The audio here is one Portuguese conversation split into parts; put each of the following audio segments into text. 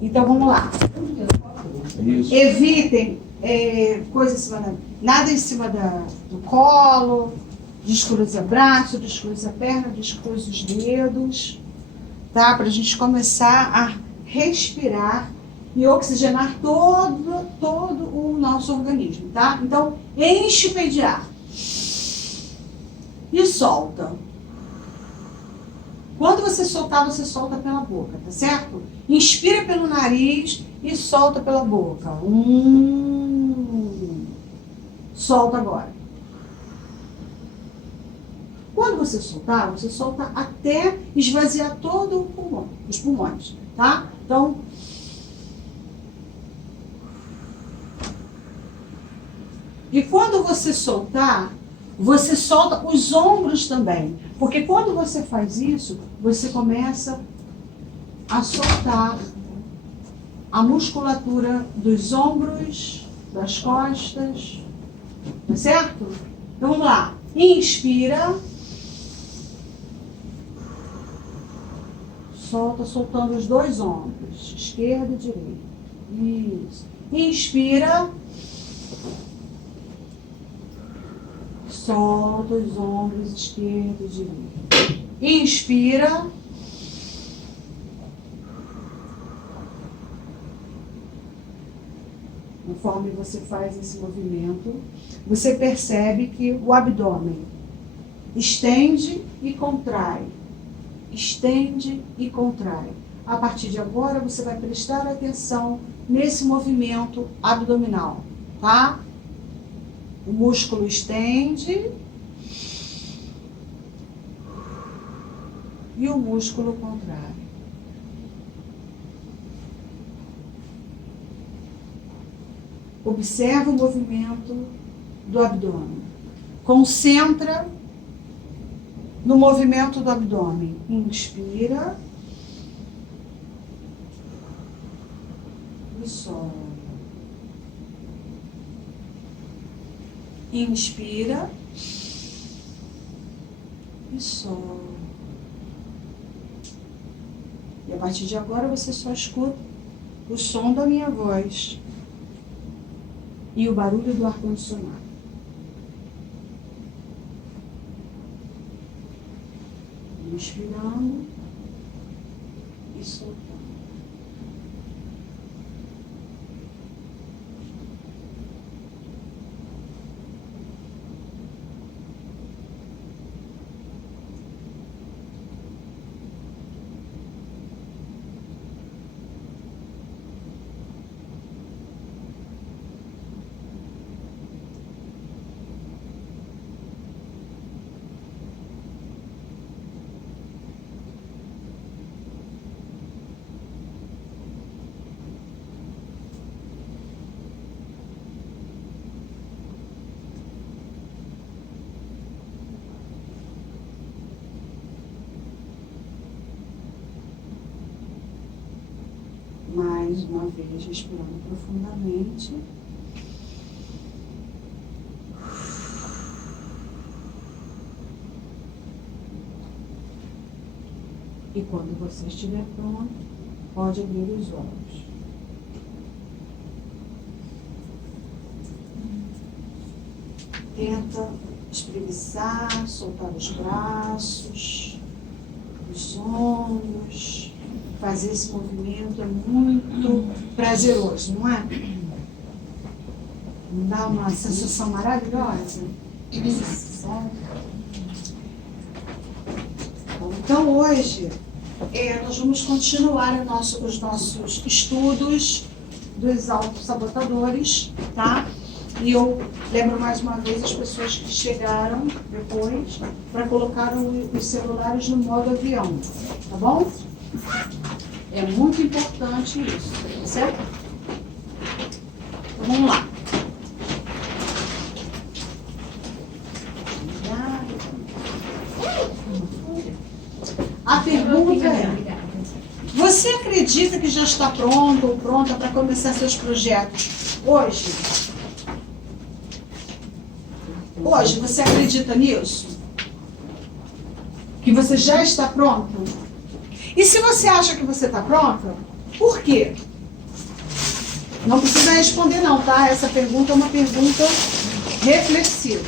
Então, vamos lá. Isso. Evitem coisas em cima nada em cima do colo, descruza braço, descruza perna, descruza os dedos, tá? Para a gente começar a respirar e oxigenar todo o nosso organismo, tá? Então, enche o peito de ar e solta. Quando você soltar, você solta pela boca, tá certo? Inspira pelo nariz e solta pela boca. Solta agora. Quando você soltar, você solta até esvaziar todo o pulmão, os pulmões, tá? Então, e quando você soltar, você solta os ombros também. Porque quando você faz isso, você começa a soltar a musculatura dos ombros, das costas, tá certo? Então vamos lá. Inspira. Solta, soltando os dois ombros, esquerda e direita. Isso. Inspira. Solta os ombros, esquerda e direita. Inspira. Conforme você faz esse movimento, você percebe que o abdômen estende e contrai. Estende e contrai. A partir de agora, você vai prestar atenção nesse movimento abdominal, tá? O músculo estende e o músculo contrai. Observa o movimento do abdômen. Concentra no movimento do abdômen. Inspira e solta. Inspira e solta. E a partir de agora você só escuta o som da minha voz e o barulho do ar-condicionado. Inspirando e soltando. Mais uma vez, respirando profundamente. E quando você estiver pronto, pode abrir os olhos. Tenta espreguiçar, soltar os braços, os ombros. Fazer esse movimento é muito prazeroso, não é? Não dá uma sensação maravilhosa? Bom, então hoje nós vamos continuar os nossos estudos dos autossabotadores, tá? E eu lembro mais uma vez as pessoas que chegaram depois para colocar os celulares no modo avião, tá bom? É muito importante isso, certo? Então vamos lá. A pergunta é: você acredita que já está pronto ou pronta para começar seus projetos hoje? Hoje, você acredita nisso? Que você já está pronto? E se você acha que você está pronta, Por quê? Não precisa responder não, tá? Essa pergunta é uma pergunta reflexiva.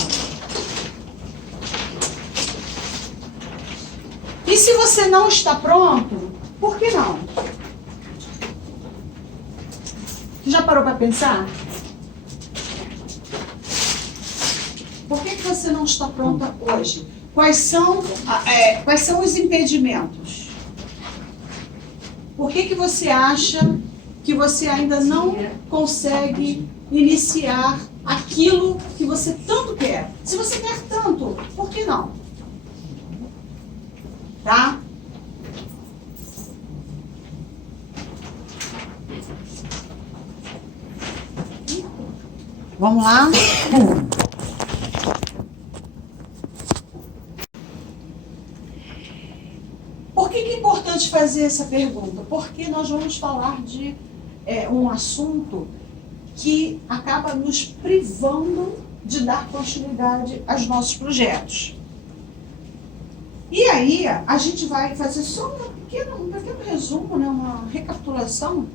E se você não está pronto, por que não? Você já parou para pensar? Por que você não está pronta hoje? Quais são os impedimentos? Por que você acha que você ainda não consegue iniciar aquilo que você tanto quer? Se você quer tanto, por que não? Tá? Vamos lá? Por que é importante fazer essa pergunta? Porque nós vamos falar de um assunto que acaba nos privando de dar continuidade aos nossos projetos. E aí, a gente vai fazer só um pequeno resumo, né, uma recapitulação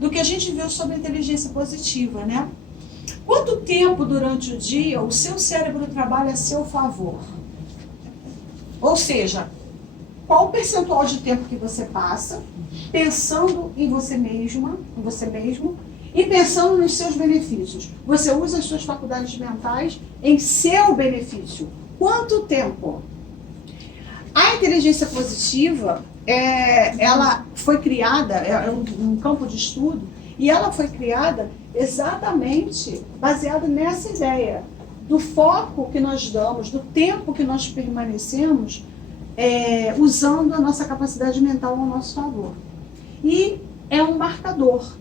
do que a gente viu sobre a inteligência positiva, né? Quanto tempo durante o dia o seu cérebro trabalha a seu favor? Ou seja, qual o percentual de tempo que você passa pensando em você mesma, em você mesmo, e pensando nos seus benefícios? Você usa as suas faculdades mentais em seu benefício. Quanto tempo? A inteligência positiva, ela foi criada, é um campo de estudo, e ela foi criada exatamente baseada nessa ideia do foco que nós damos, do tempo que nós permanecemos usando a nossa capacidade mental ao nosso favor. E é um marcador,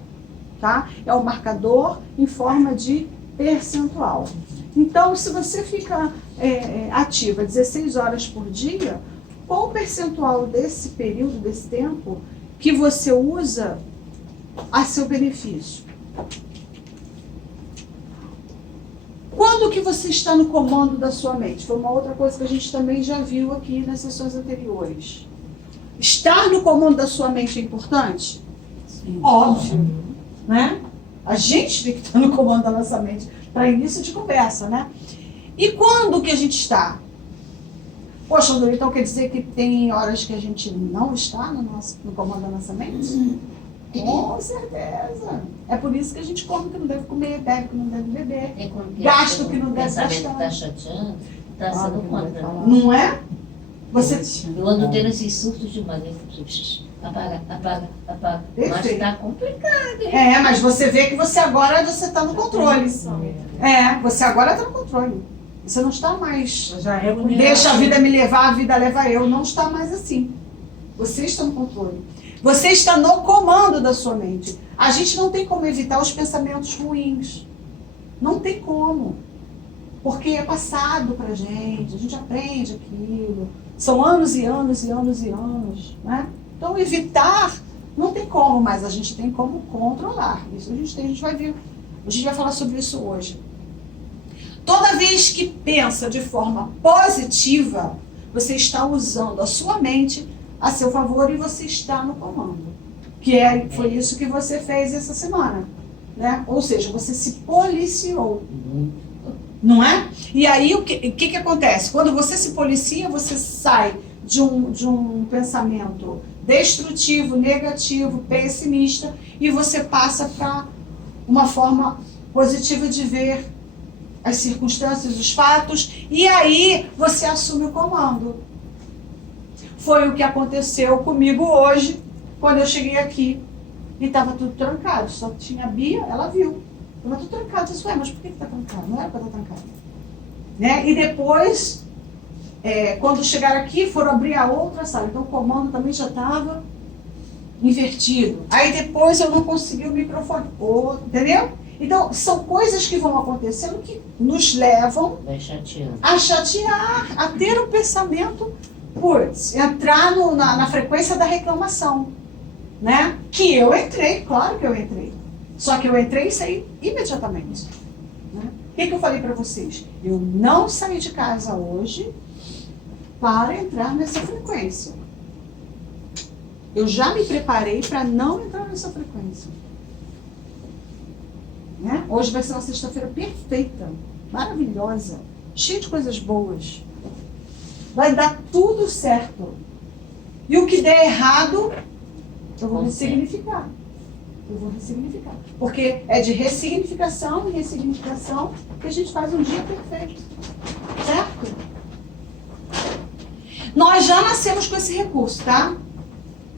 tá? É um marcador em forma de percentual. Então, se você fica ativa 16 horas por dia, qual o percentual desse período, desse tempo, que você usa a seu benefício? Quando que você está no comando da sua mente? Foi uma outra coisa que a gente também já viu aqui nas sessões anteriores. Estar no comando da sua mente é importante? Sim. Óbvio, né? A gente tem que estar no comando da nossa mente para início de conversa, né? E quando que a gente está? Poxa, André, então quer dizer que tem horas que a gente não está no comando da nossa mente? Com certeza. É por isso que a gente come o que não deve comer, bebe o que não deve beber, gasta o que não deve gastar. Está chateando, está sendo contra. Não é? Eu ando tendo esses surtos de maneira. Apaga. Mas está complicado, hein? Mas você vê que você agora está no controle. Você agora está no controle. Você não está mais. Deixa a vida me levar, a vida leva eu. Não está mais assim. Você está no controle. Você está no comando da sua mente. A gente não tem como evitar os pensamentos ruins. Não tem como. Porque é passado pra gente, a gente aprende aquilo. São anos e anos e anos e anos, né? Então, evitar não tem como, mas a gente tem como controlar. Isso a gente vai ver. A gente vai falar sobre isso hoje. Toda vez que pensa de forma positiva, você está usando a sua mente a seu favor e você está no comando. Foi isso que você fez essa semana, né? Ou seja, você se policiou. Não é? E aí, o que acontece? Quando você se policia, você sai de um pensamento destrutivo, negativo, pessimista, e você passa para uma forma positiva de ver as circunstâncias, os fatos, e aí você assume o comando. Foi o que aconteceu comigo hoje, quando eu cheguei aqui, e estava tudo trancado, só tinha a Bia, ela viu. Estava tudo trancado. Eu disse, mas por que está trancado? Não era para estar trancado. Né? E depois, quando chegaram aqui, foram abrir a outra sala. Então o comando também já estava invertido. Aí depois eu não consegui o microfone. Entendeu? Então, são coisas que vão acontecendo que nos levam a chatear, a ter um pensamento, entrar na frequência da reclamação. Né? Que eu entrei, claro que eu entrei. Só que eu entrei e saí imediatamente. Né? O que eu falei para vocês? Eu não saí de casa hoje para entrar nessa frequência. Eu já me preparei para não entrar nessa frequência. Né? Hoje vai ser uma sexta-feira perfeita, maravilhosa, cheia de coisas boas. Vai dar tudo certo. E o que der errado, eu vou ressignificar. Porque é de ressignificação e ressignificação que a gente faz um dia perfeito. Certo? Nós já nascemos com esse recurso, tá?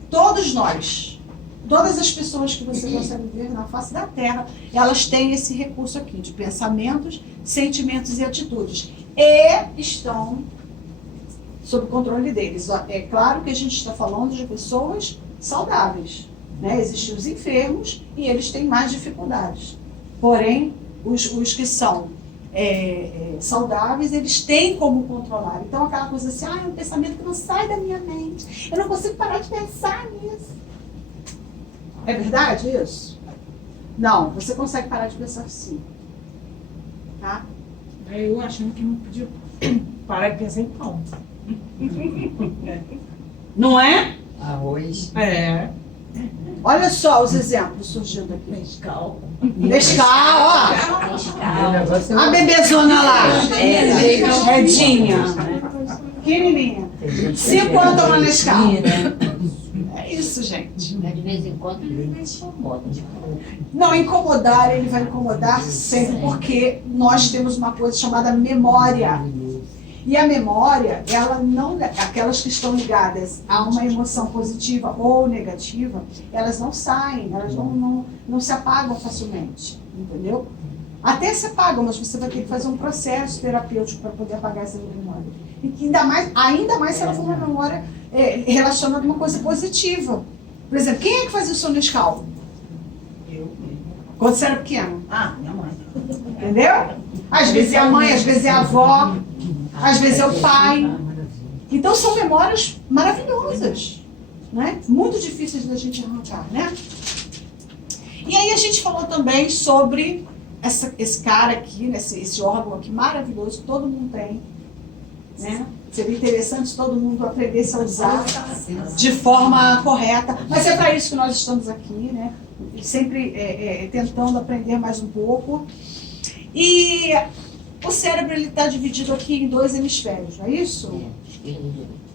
Todos nós. Todas as pessoas que você consegue ver na face da Terra, elas têm esse recurso aqui, de pensamentos, sentimentos e atitudes. E estão sob o controle deles. É claro que a gente está falando de pessoas saudáveis. Né? Existem os enfermos e eles têm mais dificuldades. Porém, os que são saudáveis, eles têm como controlar. Então, aquela coisa assim, é um pensamento que não sai da minha mente. Eu não consigo parar de pensar nisso. É verdade isso? Não, você consegue parar de pensar sim. Tá? Eu achando que não podia parar de pensar em pão. Não é? Arroz. É. Olha só os exemplos surgindo aqui. Nescau. Nescau, ó. O negócio A bebezona lá. Redinha. né? Pequenininha. 5 anos tomando Nescau. É isso, gente. Mas de vez em quando ele me incomoda. Não, incomodar, ele vai incomodar sempre, porque nós temos uma coisa chamada memória. E a memória, ela não, aquelas que estão ligadas a uma emoção positiva ou negativa, elas não saem, elas não se apagam facilmente, entendeu? Até se apagam, mas você vai ter que fazer um processo terapêutico para poder apagar essa memória. E que ainda mais se ela for uma memória relacionada a uma coisa positiva. Por exemplo, quem é que fazia o seu Nescau? Eu. Quando você era pequeno? Ah, minha mãe. Entendeu? Às vezes é a mãe, às vezes é a avó, às vezes é o pai. Então são memórias maravilhosas, né? Muito difíceis da gente arrancar, né? E aí a gente falou também sobre esse cara aqui, né? esse órgão aqui maravilhoso que todo mundo tem, né? Seria interessante se todo mundo aprendesse a usar de forma correta. Mas é para isso que nós estamos aqui, né? Sempre tentando aprender mais um pouco. E o cérebro está dividido aqui em 2 hemisférios, não é isso?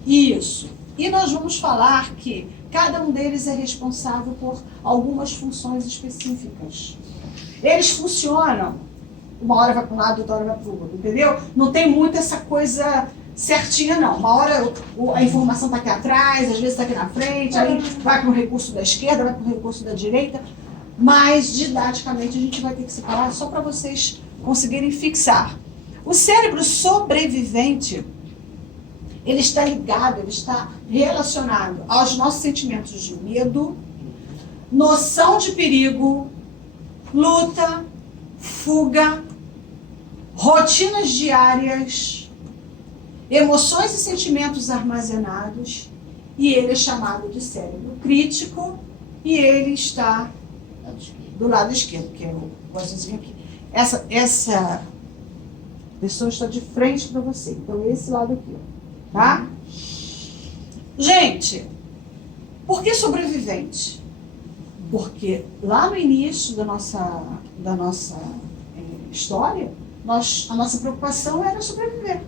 Isso. E nós vamos falar que cada um deles é responsável por algumas funções específicas. Eles funcionam, uma hora vai para um lado, outra hora vai para o outro, entendeu? Não tem muito essa coisa certinha, não. Uma hora a informação está aqui atrás, às vezes está aqui na frente, aí vai para o recurso da esquerda, vai para o recurso da direita. Mas, didaticamente, a gente vai ter que separar só para vocês conseguirem fixar. O cérebro sobrevivente, ele está ligado, ele está relacionado aos nossos sentimentos de medo, noção de perigo, luta, fuga, rotinas diárias, emoções e sentimentos armazenados, e ele é chamado de cérebro crítico, e ele está do lado esquerdo, que é o azulzinho aqui. Essa pessoa está de frente para você, então esse lado aqui, ó, tá? Gente, por que sobrevivente? Porque lá no início da nossa história, a nossa preocupação era sobreviver.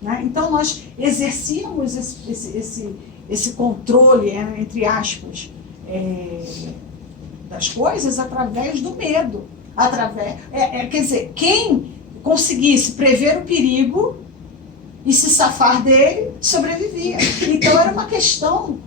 Né? Então nós exercíamos esse controle, entre aspas, das coisas através do medo. Quer dizer, quem conseguisse prever o perigo e se safar dele, sobrevivia. Então era uma questão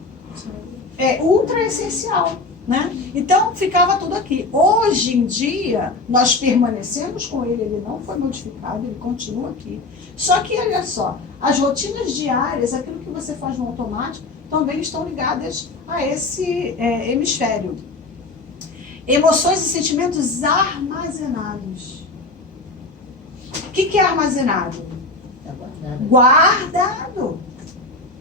ultra essencial. Né? Então ficava tudo aqui. Hoje em dia, nós permanecemos com ele não foi modificado, ele continua aqui. Só que, olha só, as rotinas diárias, aquilo que você faz no automático, também estão ligadas a esse hemisfério. Emoções e sentimentos armazenados. O que é armazenado? Guardado.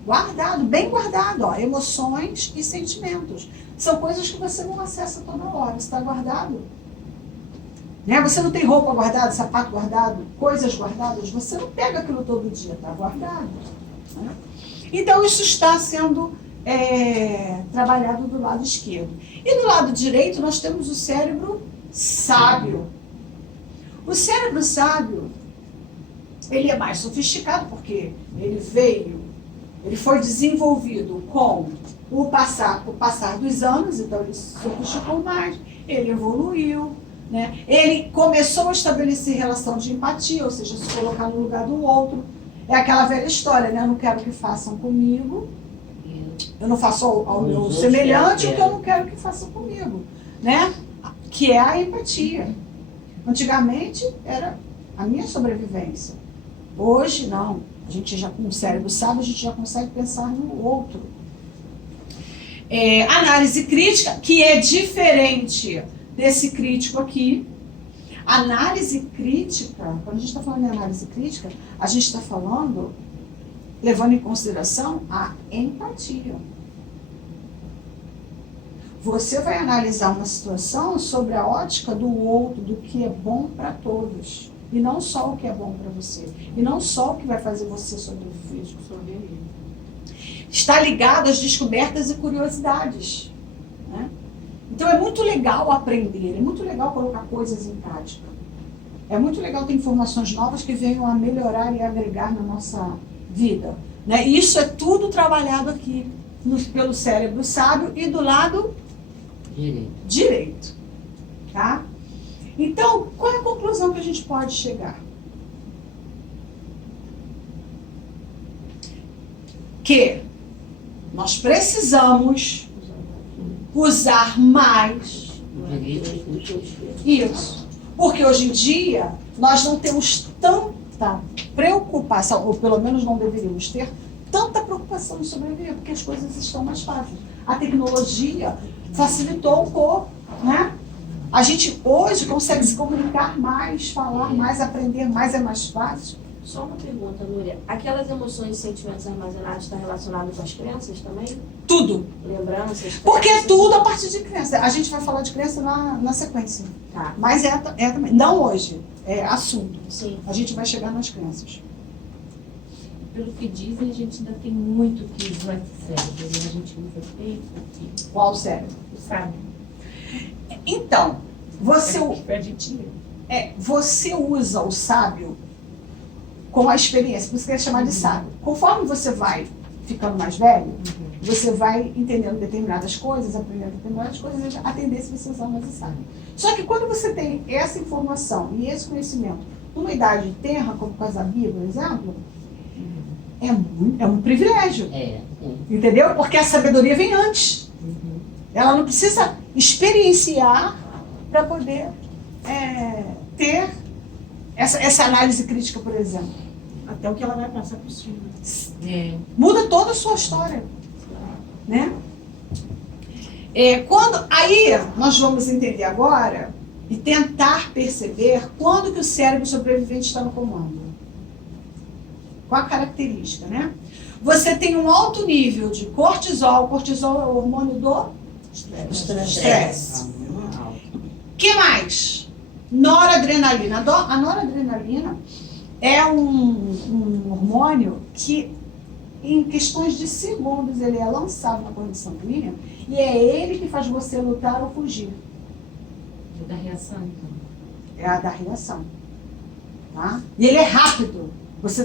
Guardado, bem guardado. Ó. Emoções e sentimentos. São coisas que você não acessa toda hora, está guardado. Né? Você não tem roupa guardada, sapato guardado, coisas guardadas, você não pega aquilo todo dia, está guardado. Né? Então isso está sendo trabalhado do lado esquerdo. E do lado direito nós temos o cérebro sábio. O cérebro sábio, ele é mais sofisticado porque ele foi desenvolvido com o passar dos anos, então ele se sofisticou mais, ele evoluiu, né? Ele começou a estabelecer relação de empatia, ou seja, se colocar no lugar do outro. É aquela velha história, né? Eu não quero que façam comigo, eu não faço ao meu semelhante o que eu não quero que façam comigo, né? Que é a empatia. Antigamente era a minha sobrevivência. Hoje não. A gente já, com o cérebro sábio, a gente já consegue pensar no outro. Análise crítica, que é diferente desse crítico aqui. Análise crítica, quando a gente está falando em análise crítica, a gente está falando, levando em consideração a empatia. Você vai analisar uma situação sobre a ótica do outro, do que é bom para todos. E não só o que é bom para você. E não só o que vai fazer você sobreviver. Está ligado às descobertas e curiosidades, né? Então é muito legal aprender, é muito legal colocar coisas em prática. É muito legal ter informações novas que venham a melhorar e agregar na nossa vida, né? Isso é tudo trabalhado aqui pelo cérebro sábio e do lado direito, tá? Então, qual é a conclusão que a gente pode chegar? Que nós precisamos usar mais isso. Porque hoje em dia, nós não temos tanta preocupação, ou pelo menos não deveríamos ter, tanta preocupação em sobreviver, porque as coisas estão mais fáceis. A tecnologia facilitou um pouco, né? A gente hoje consegue se comunicar mais, falar mais, aprender mais, é mais fácil. Só uma pergunta, Núria. Aquelas emoções e sentimentos armazenados estão relacionados com as crenças também? Tudo. Lembranças? Porque é tudo a partir de crença. A gente vai falar de crença na sequência. Tá. Mas é também. Não hoje. É assunto. Sim. A gente vai chegar nas crenças. Pelo que dizem, a gente ainda tem muito que usar esse cérebro, né? A gente usa bem pouquinho, Qual cérebro? sabe? Então, você Você usa o sábio com a experiência, por isso que é chamado de sábio. Conforme você vai ficando mais velho, você vai entendendo determinadas coisas, aprendendo determinadas coisas, a tendência é você usar mais o sábio. Só que quando você tem essa informação e esse conhecimento numa idade tenra, como com a Bia, por exemplo, é um privilégio. Entendeu? Porque a sabedoria vem antes. Ela não precisa experienciar para poder ter essa análise crítica, por exemplo. até o que ela vai passar por cima. Muda toda a sua história, né? Aí nós vamos entender agora e tentar perceber quando que o cérebro sobrevivente está no comando. Qual a característica, né? Você tem um alto nível de cortisol. Cortisol é o hormônio do estresse. Que mais? Noradrenalina. A noradrenalina é um hormônio que, em questões de segundos, ele é lançado na corrente sanguínea e é ele que faz você lutar ou fugir. É da reação, então. É a da reação. Tá? E ele é rápido. Você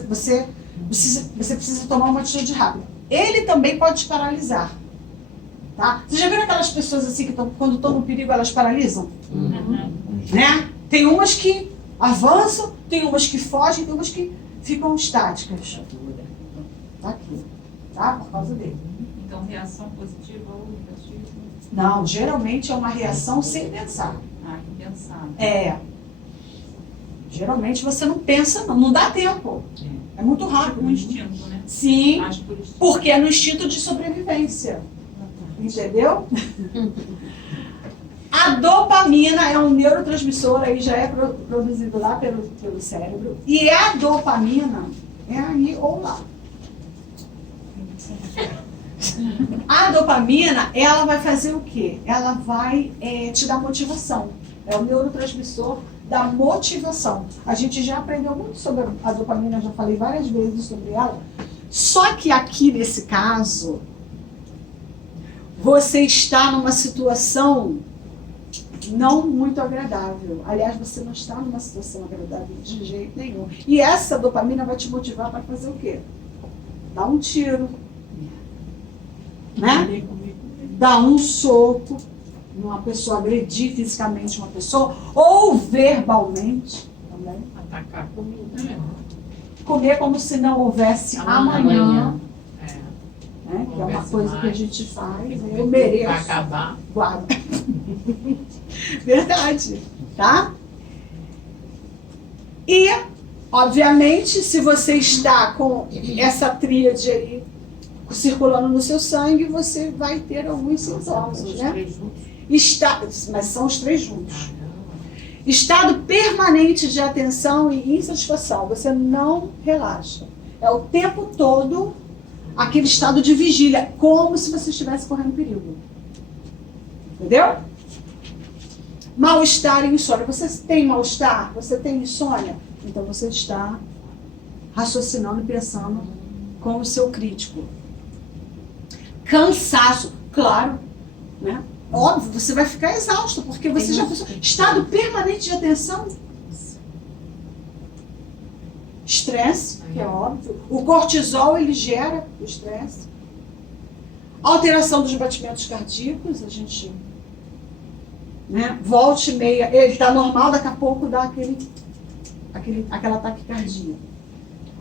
precisa tomar uma atitude rápida. Ele também pode te paralisar. Tá? Você já viram aquelas pessoas assim que quando estão no perigo elas paralisam? Né? Tem umas que avançam, tem umas que fogem, tem umas que ficam estáticas. Tá aqui. Tá? Por causa dele. Então, reação positiva ou negativa? Não, geralmente é uma reação sem pensar. Impensado. Geralmente você não pensa, não dá tempo. É muito rápido. Tipo um instinto, né? Sim, Age por instinto. porque é no instinto de sobrevivência. Entendeu? A dopamina é um neurotransmissor, aí já é produzido lá pelo cérebro. E a dopamina é aí ou lá. A dopamina, ela vai fazer o quê? Ela vai te dar motivação. É o neurotransmissor da motivação. A gente já aprendeu muito sobre a dopamina, eu já falei várias vezes sobre ela. Só que aqui nesse caso, você está numa situação não muito agradável. Aliás, você não está numa situação agradável de jeito nenhum. E essa dopamina vai te motivar para fazer o quê? Dar um tiro, né? Dar um soco numa pessoa, agredir fisicamente uma pessoa, ou verbalmente também. Atacar comida. Comer como se não houvesse amanhã. É. Né? Que é uma Houvesse coisa que a mais. gente faz. Eu Vai mereço. acabar. Guarda. Verdade, tá? E, obviamente, se você está com essa tríade aí circulando no seu sangue, você vai ter alguns sintomas, né? Mas são os três juntos. Estado permanente de atenção e insatisfação. Você não relaxa. É o tempo todo aquele estado de vigília, como se você estivesse correndo perigo. Entendeu? Mal-estar e insônia. Você tem mal-estar? Você tem insônia? Então você está raciocinando e pensando com o seu crítico. Cansaço. Claro, né? Óbvio, você vai ficar exausto, porque você já pensou. Estado permanente de atenção. Estresse, que é óbvio. O cortisol, ele gera o estresse. Alteração dos batimentos cardíacos, a gente, né, volta e meia, ele está normal, daqui a pouco dá aquela taquicardia.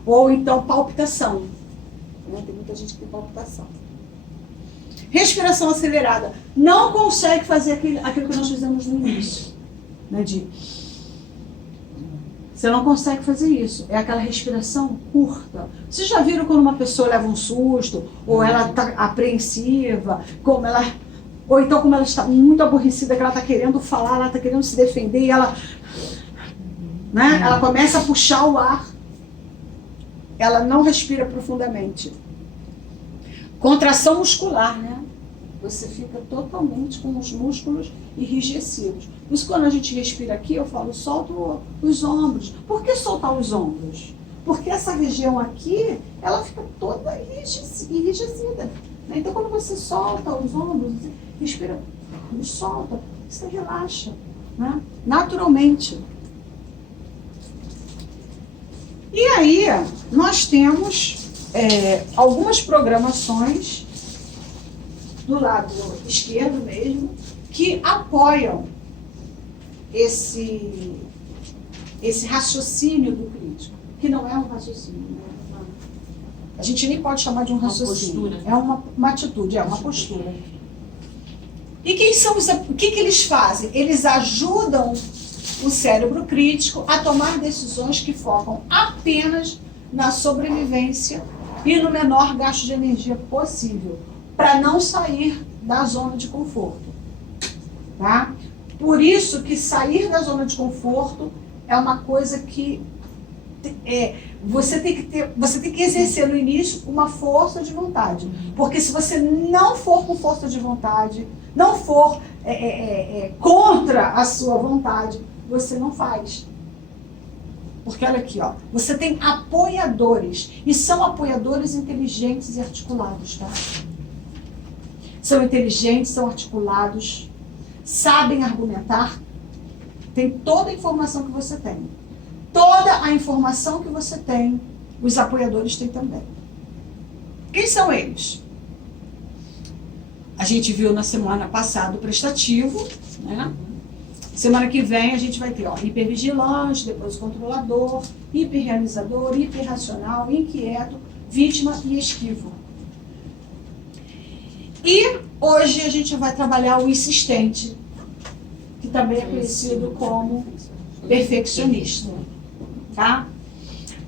Ou então palpitação. Né? Tem muita gente que tem palpitação. Respiração acelerada. Não consegue fazer aquilo que nós fizemos no início. Né, você não consegue fazer isso. É aquela respiração curta. Vocês já viram quando uma pessoa leva um susto, ou ela está apreensiva, ou então como ela está muito aborrecida, que ela está querendo falar, ela está querendo se defender, e ela, né, ela começa a puxar o ar. Ela não respira profundamente. Contração muscular, né? Você fica totalmente com os músculos enrijecidos. Por isso, quando a gente respira aqui, eu falo, solta os ombros. Por que soltar os ombros? Porque essa região aqui, ela fica toda enrijecida. Né? Então, quando você solta os ombros, você respira e solta, você relaxa, né? Naturalmente. E aí, nós temos algumas programações do lado esquerdo mesmo, que apoiam esse raciocínio do crítico, que não é um raciocínio, né? A gente nem pode chamar de um raciocínio, postura. é uma atitude, é uma postura. E o que eles fazem? Eles ajudam o cérebro crítico a tomar decisões que focam apenas na sobrevivência e no menor gasto de energia possível, para não sair da zona de conforto. Tá? Por isso que sair da zona de conforto é uma coisa que você tem que exercer no início uma força de vontade. Porque se você não for com força de vontade, não for contra a sua vontade, você não faz. Porque olha aqui, ó, você tem apoiadores, e são apoiadores inteligentes e articulados, tá? São inteligentes, são articulados, sabem argumentar, tem toda a informação que você tem. Toda a informação que você tem, os apoiadores têm também. Quem são eles? A gente viu na semana passada o prestativo, né? Semana que vem a gente vai ter hipervigilante, depois o controlador, hiperrealizador, hiperracional, inquieto, vítima e esquivo. E hoje a gente vai trabalhar o insistente, que também é conhecido como perfeccionista. Tá?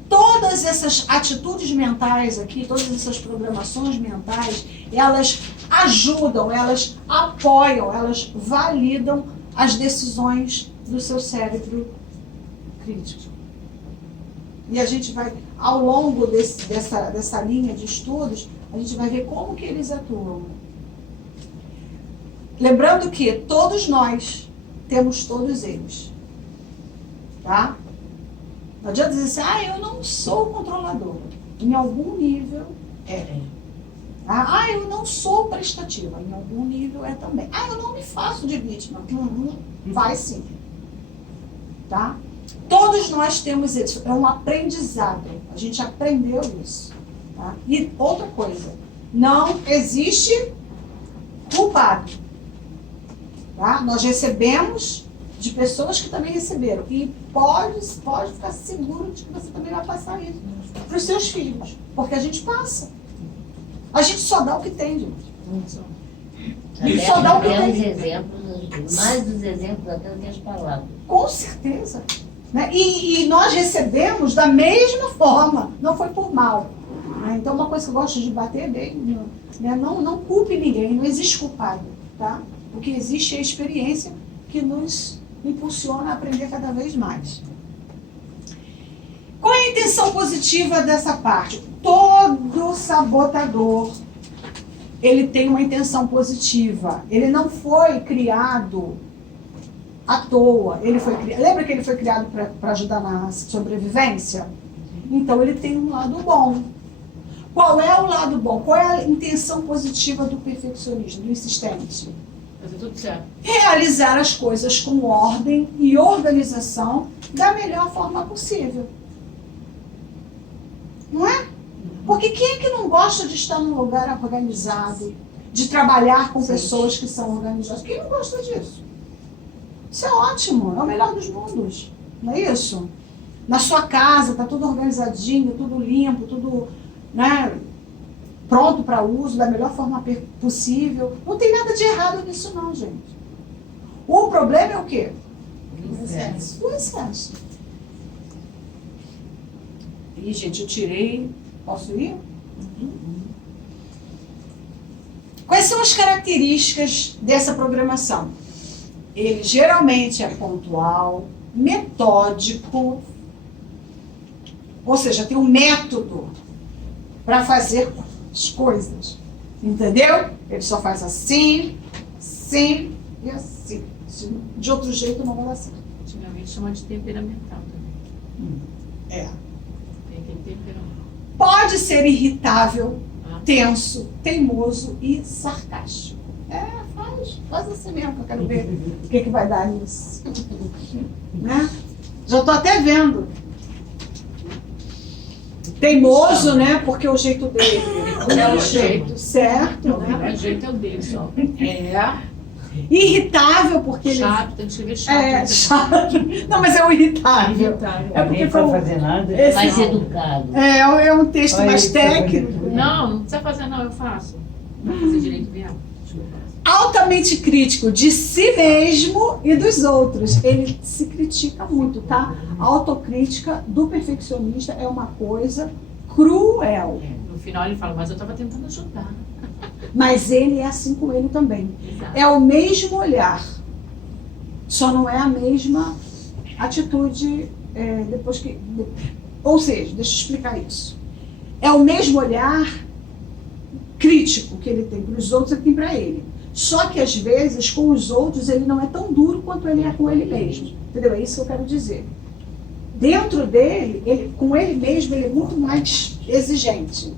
Todas essas atitudes mentais aqui, todas essas programações mentais, elas ajudam, elas apoiam, elas validam as decisões do seu cérebro crítico. E a gente vai, ao longo dessa linha de estudos, a gente vai ver como que eles atuam. Lembrando que todos nós temos todos eles. Tá? Não adianta dizer assim, eu não sou controladora. Em algum nível, Tá? Ah, eu não sou prestativa. Em algum nível é também. Ah, eu não me faço de vítima. Vai sim. Tá? Todos nós temos isso. É um aprendizado. A gente aprendeu isso. Tá? E outra coisa. Não existe culpado. Tá? Nós recebemos de pessoas que também receberam. E pode ficar seguro de que você também vai passar isso para os seus filhos. Porque a gente passa. A gente só dá o que tem, gente. Só dá o que Até os tem. exemplos, mais dos exemplos até do que as palavras. Com certeza. Né? E nós recebemos da mesma forma. Não foi por mal. Né? Então, uma coisa que eu gosto de bater bem, né? Não culpe ninguém. Não existe culpado. Tá? O que existe é a experiência que nos impulsiona a aprender cada vez mais. Qual é a intenção positiva dessa parte? Todo sabotador, ele tem uma intenção positiva. Ele não foi criado à toa. Lembra que ele foi criado para ajudar na sobrevivência? Então, ele tem um lado bom. Qual é o lado bom? Qual é a intenção positiva do perfeccionismo, do insistente? Fazer tudo certo. Realizar as coisas com ordem e organização da melhor forma possível. Não é? Porque quem é que não gosta de estar num lugar organizado, de trabalhar com pessoas que são organizadas? Quem não gosta disso? Isso é ótimo, é o melhor dos mundos, não é isso? Na sua casa está tudo organizadinho, tudo limpo, tudo, né, pronto para uso da melhor forma possível. Não tem nada de errado nisso não, gente. O problema é o quê? O excesso. E, gente, eu tirei. Posso ir? Quais são as características dessa programação? Ele geralmente é pontual, metódico, ou seja, tem um método para fazer as coisas. Entendeu? Ele só faz assim, assim e assim. De outro jeito não vai dar certo. Antigamente chama de temperamental também. É. Tem aquele temperamento. Pode ser irritável, tenso, teimoso e sarcástico. Faz assim mesmo, que eu quero ver o que vai dar nisso. Né? Já estou até vendo. Teimoso, né? Porque o jeito dele é o jeito certo, né? O jeito é o dele só. Irritável, porque ele... Chato, tem que escrever chato. Chato. Não, mas é o irritável. É porque Ninguém foi pode fazer nada. Mais educado. É um texto Olha mais isso, técnico. Não precisa fazer não, eu faço. Não vou fazer direito mesmo. Altamente crítico de si mesmo e dos outros. Ele se critica muito, tá? A autocrítica do perfeccionista é uma coisa cruel. No final ele fala, mas eu estava tentando ajudar. Mas ele é assim com ele também. Exato. É o mesmo olhar, só não é a mesma atitude depois que... Ou seja, deixa eu explicar isso. É o mesmo olhar crítico que ele tem para os outros e tem para ele. Só que às vezes com os outros ele não é tão duro quanto ele é com ele mesmo. Entendeu? É isso que eu quero dizer. Dentro dele, com ele mesmo, ele é muito mais exigente.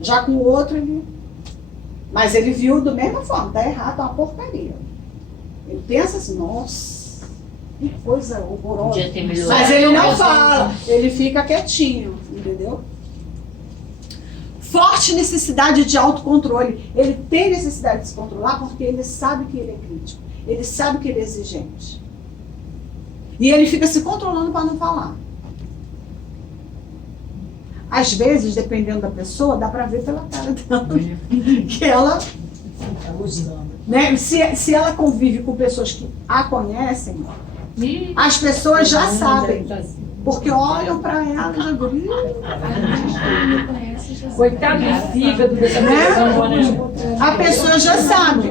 Já com o outro, mas ele viu da mesma forma, tá errado, é uma porcaria. Ele pensa assim, nossa, que coisa horrorosa. Podia ter melhorado. Mas ele não fala, ele fica quietinho, entendeu? Forte necessidade de autocontrole. Ele tem necessidade de se controlar porque ele sabe que ele é crítico. Ele sabe que ele é exigente. E ele fica se controlando para não falar. Às vezes, dependendo da pessoa, dá para ver pela cara dela que ela... Né, se ela convive com pessoas que a conhecem, as pessoas já sabem. Porque olham para ela e já gritam. Coitado do fígado dessa pessoa, né? A pessoa já sabe.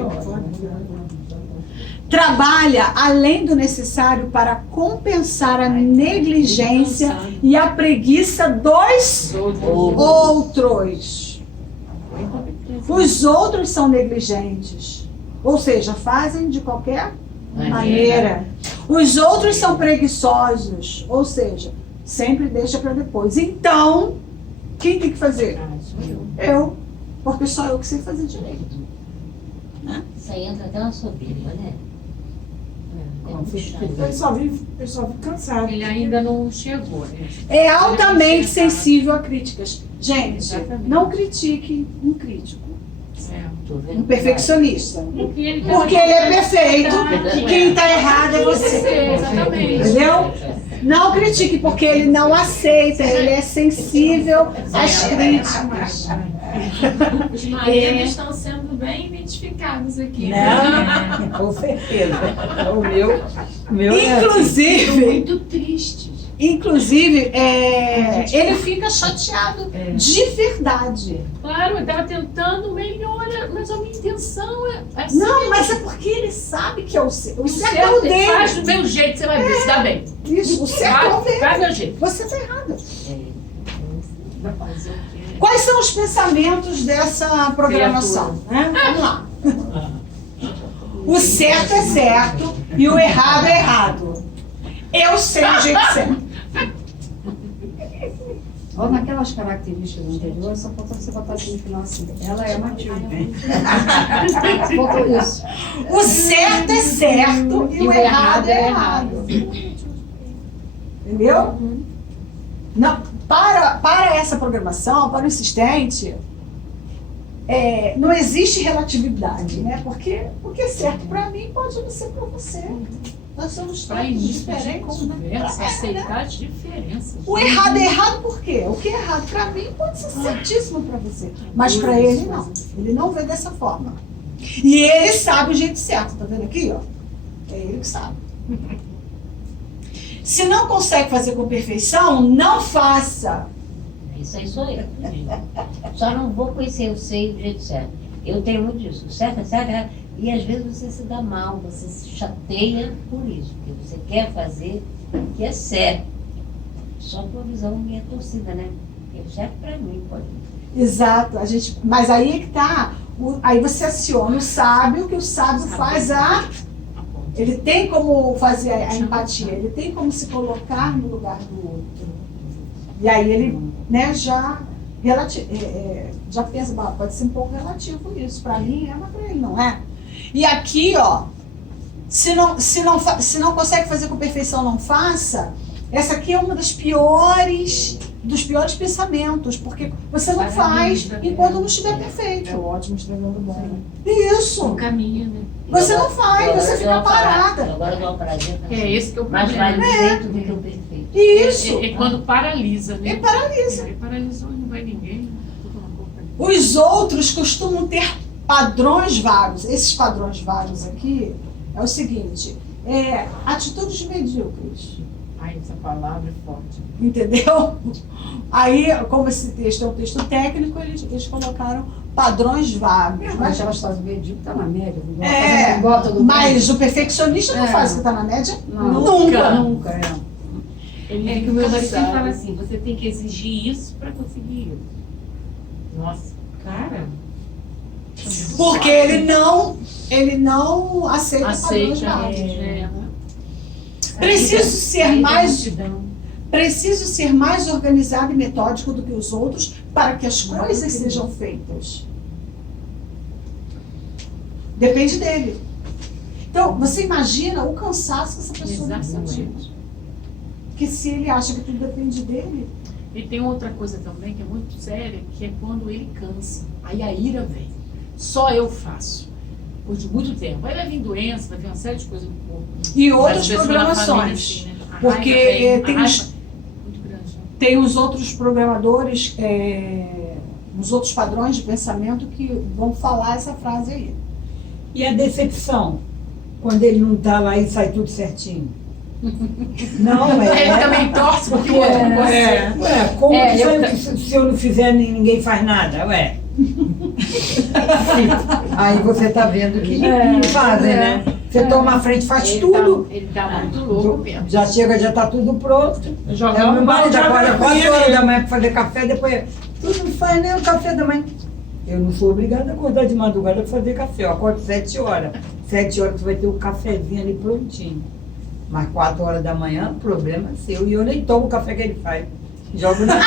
Trabalha além do necessário para compensar a negligência e a preguiça dos outros. Os outros são negligentes, ou seja, fazem de qualquer maneira. Os outros são preguiçosos, ou seja, sempre deixa para depois. Então, quem tem que fazer? Eu. porque só eu que sei fazer direito. Isso aí entra até uma soberba, né? É muito chato. O pessoal vive cansado. Ele ainda não chegou, né? É altamente sensível a críticas. Gente, Exatamente. não critique um crítico, Tô vendo um perfeccionista. Porque ele Porque ele é perfeito e quem está errado é você. Exatamente. Entendeu? Não critique, porque ele não aceita, ele é sensível às críticas. Os maridos estão sendo bem identificados aqui. Não, com certeza. O meu é Inclusive, Muito tristes. ele fica chateado de verdade. Claro, eu estava tentando melhorar, mas a minha intenção é assim. Não, mas é porque ele sabe que é o certo. O O certo é o certo, dele. faz do meu jeito, você vai ver se dá bem. Isso, o certo é o dele. Faz do meu jeito. Você está errado. Vai fazer o quê? Quais são os pensamentos dessa programação? Né? Vamos lá. O certo é certo e o errado é errado. Eu sei o jeito certo. Ou naquelas características anteriores, só falta você botar assim no final assim. Ela é Matilde. Faltou isso. O certo é certo e o errado é errado. Entendeu? Não, para essa programação, para o insistente, não existe relatividade, né? Porque o que é certo para mim pode não ser para você. Nós somos Para todos início de diferentes. conversa, Né? aceitar as diferenças. O errado é errado por quê? O que é errado para mim pode ser certíssimo para você, mas para ele não. Ele não vê dessa forma. E ele sabe o jeito certo, tá vendo aqui, ó? É ele que sabe. Se não consegue fazer com perfeição, não faça. Isso aí sou eu. Só não vou conhecer, eu sei do jeito certo. Eu tenho muito disso. O certo é certo, é. E às vezes você se dá mal, você se chateia por isso, porque você quer fazer o que é certo. Só tua visão minha torcida, né? Porque o certo para mim pode. Exato, mas aí é que tá. Aí você aciona o sábio, que o sábio faz ele tem como fazer a empatia, ele tem como se colocar no lugar do outro. E aí ele, né, já pensa, pode ser um pouco relativo isso. Para mim é, mas para ele não é. E aqui, ó, se não consegue fazer com perfeição, não faça. Essa aqui é uma dos piores pensamentos, porque você não faz enquanto não estiver perfeito. É ótimo estragando bom. Isso. O caminho, né? Você não faz, você fica parada. Agora eu dou uma paradinha. É esse que é o Mas problema. vai do jeito do que o perfeito. Isso. É quando paralisa, né? E paralisa. Ele paralisou e não vai ninguém. Tudo uma boca. Os outros costumam ter padrões vagos. Esses padrões vagos aqui é o seguinte, atitudes medíocres. Ai, essa palavra é forte. Entendeu? Aí, como esse texto é um texto técnico, eles colocaram padrões vagos. Mas elas fazem medíocre, tá na média. Mas o perfeccionista não faz o que está na média? Não. Nunca. É que o meu marido sempre fala assim, você tem que exigir isso para conseguir isso. Nossa, cara. Porque ele não aceita padrões vagos. Preciso ser mais organizado e metódico do que os outros para que as coisas sejam feitas. Depende dele. Então, você imagina o cansaço que essa pessoa deve sentir. Porque se ele acha que tudo depende dele. E tem outra coisa também que é muito séria, que é quando ele cansa. Aí a ira vem. Só eu faço. Por de muito tempo. Aí vai vir doença, vai vir uma série de coisas no corpo. E Mas outras às vezes programações. na família, assim, né? A Porque raiva vem, tem a os- raiva muito grande, né? Tem os outros programadores, os outros padrões de pensamento que vão falar essa frase aí. E a decepção? Quando ele não está lá e sai tudo certinho? Não, Ele também torce porque o outro não consegue. Ué, como que se eu não fizer, ninguém faz nada? Ué. Aí você tá vendo que fazem, né? Você toma a frente, faz Ele tudo. Ele tá muito louco mesmo. Já chega, já está tudo pronto. Jogar Meu um marido balde de acorda água 4 fria horas nele. da manhã para fazer café, depois tu não faz nem o café da manhã. Eu não sou obrigada a acordar de madrugada para fazer café. Eu acordo 7 horas. 7 horas tu vai ter o cafezinho ali prontinho. Mas 4 horas da manhã, o problema é seu. E eu nem tomo o café que ele faz. Jogo na pia.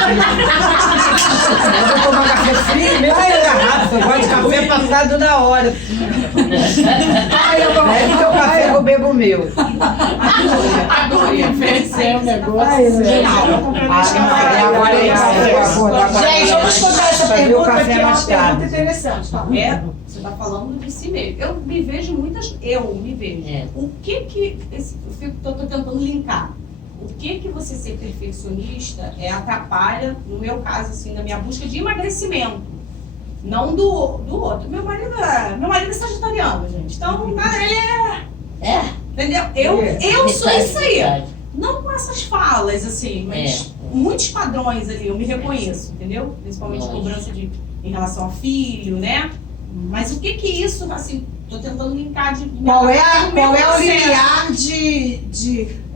Eu vou tomar café frio, meio garrafa. Eu gosto de café passado na hora. Bebe teu café, eu bebo o meu. Agora, É um negócio. Gente, vamos contar essa Fazer o pergunta café que é uma mais tarde. pergunta interessante. Tá? Você está falando de si mesmo. Eu me vejo É. O que tô tentando linkar. O que você ser perfeccionista atrapalha, no meu caso, assim, na minha busca de emagrecimento. Não do outro. Meu marido é sagitariano, gente. Então, ele É. entendeu? Eu sou isso aí. Verdade. Não com essas falas, assim, mas muitos padrões ali, eu me reconheço, entendeu? Principalmente Nossa. cobrança em relação ao filho, né? Mas o que isso, assim, tô tentando linkar de... Qual é meu o processo. limiar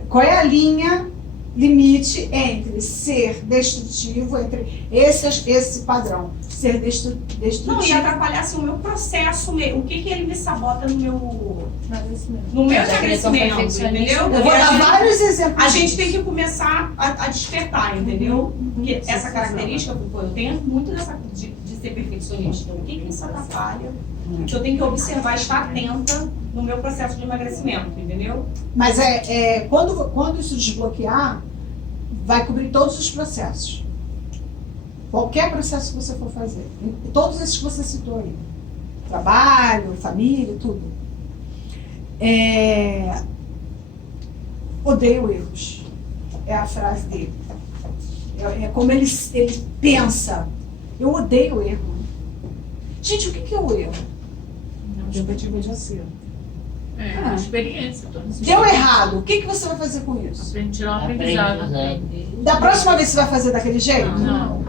qual é a linha limite entre ser destrutivo, entre esse padrão, ser destrutivo. Não, e atrapalhar, assim, o meu processo, o que ele me sabota no meu emagrecimento, entendeu? Eu vou dar vários exemplos. A gente tem que começar a despertar, entendeu? Porque essa característica, eu tenho muito de ser perfeccionista. O que isso atrapalha? Que eu tenho que observar, estar atenta no meu processo de emagrecimento, entendeu? Mas quando isso desbloquear, vai cobrir todos os processos. Qualquer processo que você for fazer. Todos esses que você citou aí. Trabalho, família, tudo. Odeio erros. É a frase dele. É como ele pensa. Eu odeio erro. Gente, o que é o erro? Tentativa de acerto. É, experiência. Deu errado. O que você vai fazer com isso? Tirar um aprendizado. Da próxima vez você vai fazer daquele jeito? Não.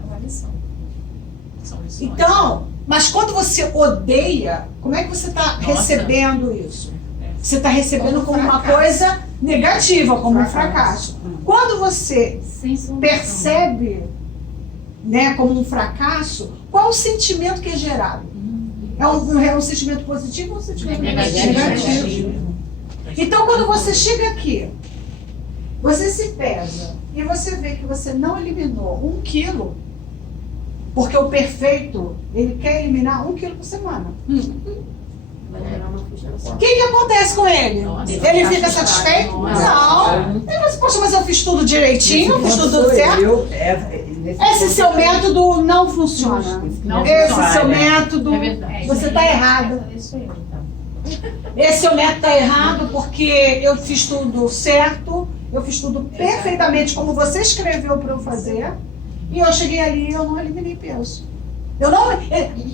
É uma lição. São lições. Então, mas quando você odeia, como é que você está recebendo isso? Você está recebendo como uma coisa negativa, como um fracasso. Quando você percebe, né, como um fracasso, qual o sentimento que é gerado? É um sentimento positivo ou um sentimento negativo? Então, quando você chega aqui, você se pesa e você vê que você não eliminou 1 quilo, porque o perfeito, ele quer eliminar 1 quilo por semana. Vai gerar uma frustração. O que acontece com ele? Nossa, Ele fica satisfeito? Nossa. Não. Ele fala assim, poxa, mas eu fiz tudo direitinho, eu fiz tudo certo. Esse seu método não funciona. Não Esse funciona. seu método, É verdade. você está errado. Esse seu método está errado porque eu fiz tudo certo, eu fiz tudo perfeitamente como você escreveu para eu fazer, e eu cheguei ali e eu não eliminei peso.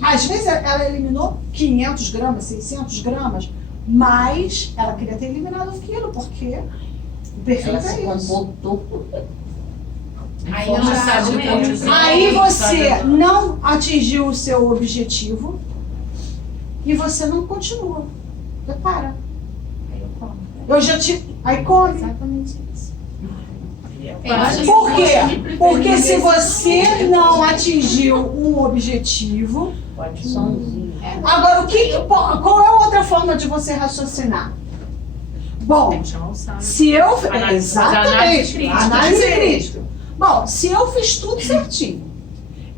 Às vezes ela eliminou 500 gramas, 600 gramas, mas ela queria ter eliminado aquilo, porque o perfeito Ela se é isso. comportou. Aí não sabe o que dizer. Aí você não atingiu o seu objetivo e você não continua. Você para. Aí eu como. Eu já Aí come. Exatamente isso. Por quê? Porque se você não atingiu um objetivo, Pode somzinho. agora qual é a outra forma de você raciocinar? Bom, Tem que chamar o sábio. se eu. Análise Exatamente. crítica. Análise crítica. Bom, se eu fiz tudo certinho,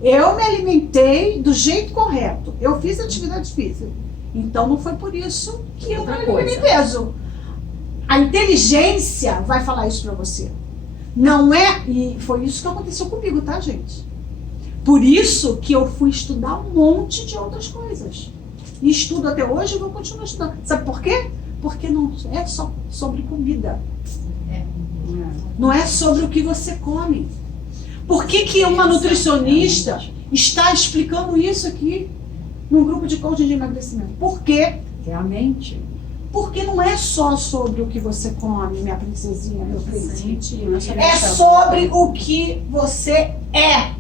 eu me alimentei do jeito correto, eu fiz atividade física, então não foi por isso que eu não eliminei peso. A inteligência vai falar isso pra você. Não é. E foi isso que aconteceu comigo, tá, gente? Por isso que eu fui estudar um monte de outras coisas. E estudo até hoje e vou continuar estudando. Sabe por quê? Porque não é só sobre comida. Não é sobre o que você come. Por que uma nutricionista está explicando isso aqui num grupo de coaching de emagrecimento? Por quê? Realmente. Porque não é só sobre o que você come, minha princesinha, meu príncipe. Sente, É sobre o que você é.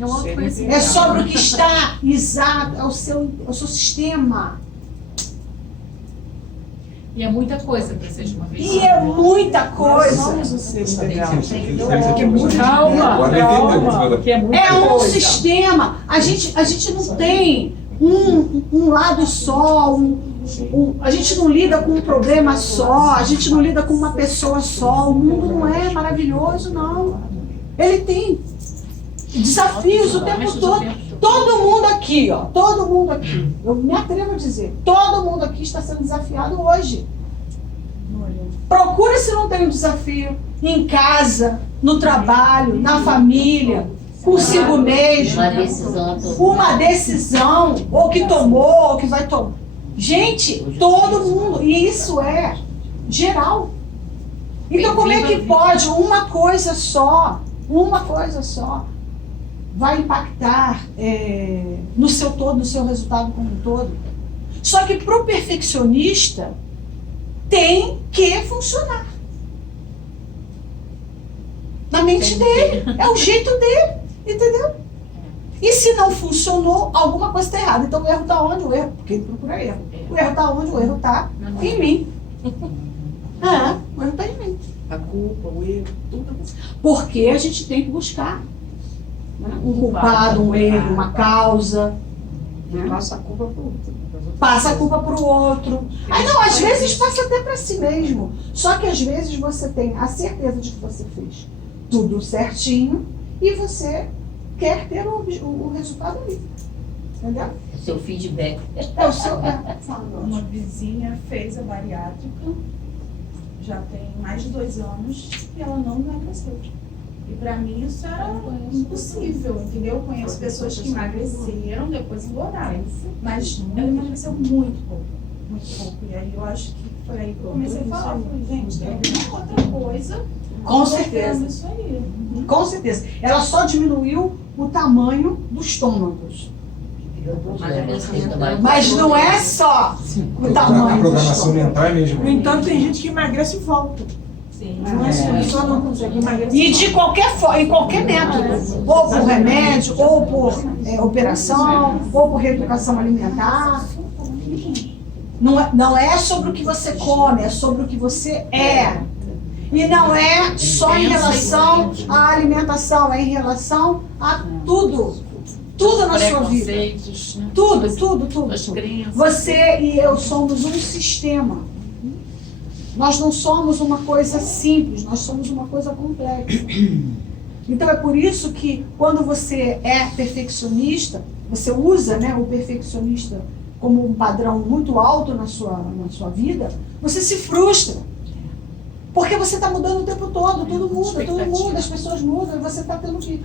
É um autoconhecimento. É sobre o que está exato, é o seu sistema. E é muita coisa para ser de uma vez. E é muita coisa. Calma. Que é muita É um coisa. sistema. A gente não tem um lado só, a gente não lida com um problema só, a gente não lida com uma pessoa só. O mundo não é maravilhoso, não. Ele tem desafios o tempo todo. Todo mundo aqui, ó, todo mundo aqui, eu me atrevo a dizer, todo mundo aqui está sendo desafiado hoje. Procura se não tem um desafio em casa, no trabalho, na família, consigo mesmo. Uma decisão. Uma decisão, ou que tomou, ou que vai tomar. Gente, todo mundo, e isso é geral. Então como é que pode uma coisa só vai impactar no seu todo, no seu resultado como um todo? Só que para o perfeccionista tem que funcionar. Na mente dele, é o jeito dele, entendeu? E se não funcionou, alguma coisa está errada. Então o erro está onde? O erro, porque ele procura erro. O erro está onde? O erro está em mim. O erro está em mim. A culpa, o erro, tudo. Porque a gente tem que buscar, né? Um culpado, um erro, uma causa. Né? Passa a culpa pro outro. Passa a culpa para o outro. Aí não, às vezes passa até para si mesmo. Só que às vezes você tem a certeza de que você fez tudo certinho e você quer ter o resultado ali. Entendeu? Seu feedback. É o seu. Uma vizinha fez a bariátrica, já tem mais de 2 anos, e ela não emagreceu. E pra mim isso era impossível, entendeu? Eu conheço pessoas que emagreceram, depois engordaram. Mas ela emagreceu muito pouco, muito pouco. E aí eu acho que foi aí que eu comecei a falar, falei, gente, tem alguma outra coisa. Com certeza. Isso aí. Com certeza. Ela só diminuiu o tamanho dos estômagos. Mas não é só o tamanho. A programação mental é mesmo. No entanto, tem gente que emagrece e volta. Sim. Não é só, só não consegue emagrecer. E de qualquer forma, em qualquer método, ou por remédio, ou por operação, ou por reeducação alimentar. Não é sobre o que você come, é sobre o que você é. E não é só em relação à alimentação, é em relação a tudo. Tudo na sua vida. Tudo. As crenças. Você e eu somos um sistema. Nós não somos uma coisa simples, nós somos uma coisa complexa. Então é por isso que quando você é perfeccionista, você usa, né, o perfeccionista como um padrão muito alto na sua vida, você se frustra. Porque você está mudando o tempo todo, tudo muda, as pessoas mudam, e você está tendo que...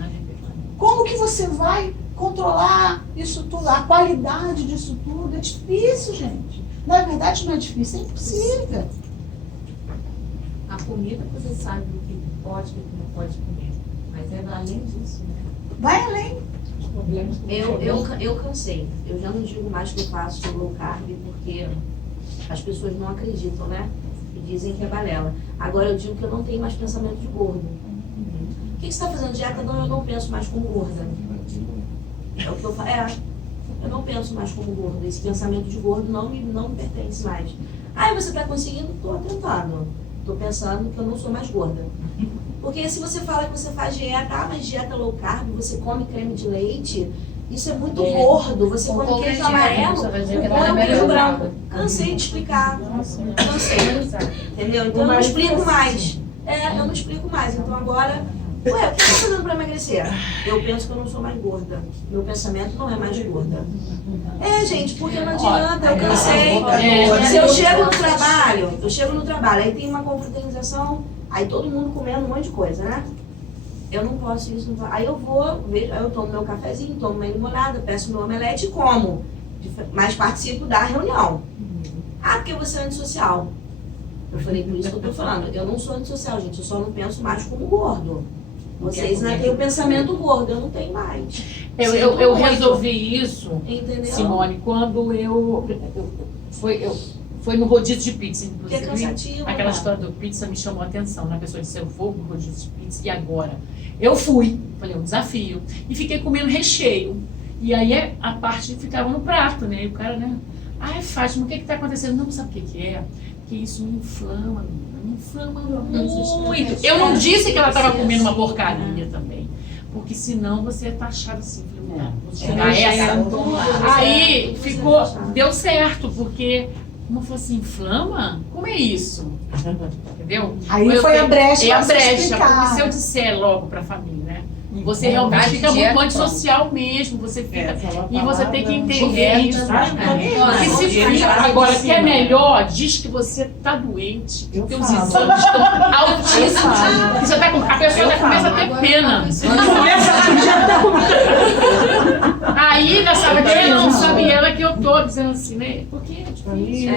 Como que você vai controlar isso tudo, a qualidade disso tudo? É difícil, gente. Na verdade não é difícil, é impossível. A comida você sabe o que pode e o que não pode comer. Mas é além disso, né? Vai além. Eu cansei. Eu já não digo mais que eu faço low carb porque as pessoas não acreditam, né? E dizem que é balela. Agora eu digo que eu não tenho mais pensamento de gordo. O que você está fazendo dieta? Não, eu não penso mais como gorda. É o que eu falo. Eu não penso mais como gorda. Esse pensamento de gordo não me pertence mais. Você está conseguindo? Estou tentando. Estou pensando que eu não sou mais gorda. Porque se você fala que você faz dieta, mas dieta low carb, você come creme de leite, isso é muito gordo. Você come queijo amarelo, come queijo branco. Cansei de explicar. Cansei. Entendeu? Então eu não explico mais. Eu não explico mais. Então agora, o que eu estou fazendo para emagrecer? Eu penso que eu não sou mais gorda. Meu pensamento não é mais gorda. Gente, porque não adianta, eu cansei. Se eu chego no trabalho, aí tem uma confraternização, aí todo mundo comendo um monte de coisa, né? Eu não posso isso, não posso. Aí eu vou, vejo, aí eu tomo meu cafezinho, tomo minha limonada, peço meu omelete e como. Mas participo da reunião. Porque você é antissocial. Eu falei, por isso que eu tô falando. Eu não sou antissocial, gente, eu só não penso mais como gordo. Vocês ainda têm o pensamento gordo, eu não tenho mais. Eu resolvi isso, entendeu? Simone, quando foi no rodízio de pizza, Que é inclusive. cansativo. Aquela história do pizza me chamou a atenção, né? A pessoa disse, eu vou pro rodízio de pizza, e agora? Eu fui, falei, um desafio, e fiquei comendo recheio. E aí a parte ficava no prato, né? E o cara, né? Fátima, o que tá acontecendo? Não, sabe o que é? Que isso me inflama, menina, me inflama muito. Eu não disse que ela estava comendo uma porcaria também, porque senão você é taxado assim. Vou chegar essa. Aí deu certo, porque Uma falou assim, inflama? Como é isso? Entendeu? Aí foi a brecha É a pra você brecha, explicar. porque se eu disser logo pra família, né? Você realmente fica muito antissocial mesmo, você fica... E você tem que entender isso. E se agora, que é melhor, diz que você tá doente, que os exames estão altíssimos, que você tá com, a pessoa já começa a ter pena. Aí, na sala dele, não sabe ela que eu tô dizendo assim, né? Porque é difícil.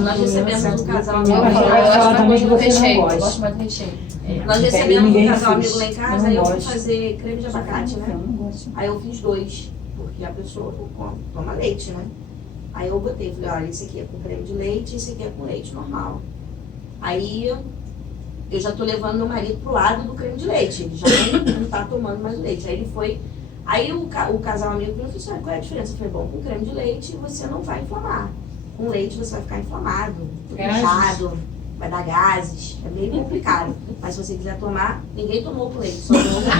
Nós recebemos um casal amigo. Ela vai falar também que você não Eu gosta. gosto mais do recheio. Nós recebemos um Ninguém casal fez. amigo lá em casa, Não aí eu fui gosto. fazer creme de abacate, né? Eu não gosto. Aí eu fiz 2, porque a pessoa toma leite, né? Aí eu botei, falei, olha, esse aqui é com creme de leite, esse aqui é com leite normal. Aí eu já tô levando meu marido pro lado do creme de leite, ele já não tá tomando mais o leite. Aí ele foi, aí o casal amigo falou assim, qual é a diferença? Eu falei, bom, com creme de leite você não vai inflamar. Com leite você vai ficar inflamado, inchado, vai dar gases, é meio complicado. Mas se você quiser tomar, ninguém tomou com leite, só tomou com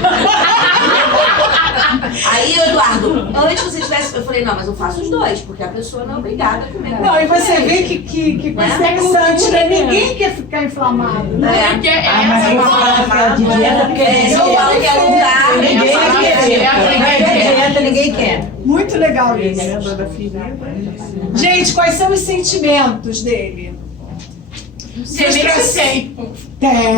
Aí, Eduardo, antes você tivesse, eu falei, não, mas eu faço os 2, porque a pessoa não é obrigada a comer. Não, e você vê que interessante, né? Ninguém quer ficar inflamado, né? Porque é Mas quem fala de dieta, porque Eu falo que é lugar, ninguém quer. ninguém quer. Muito legal isso. Gente, quais são os sentimentos dele? Frustração. Tem.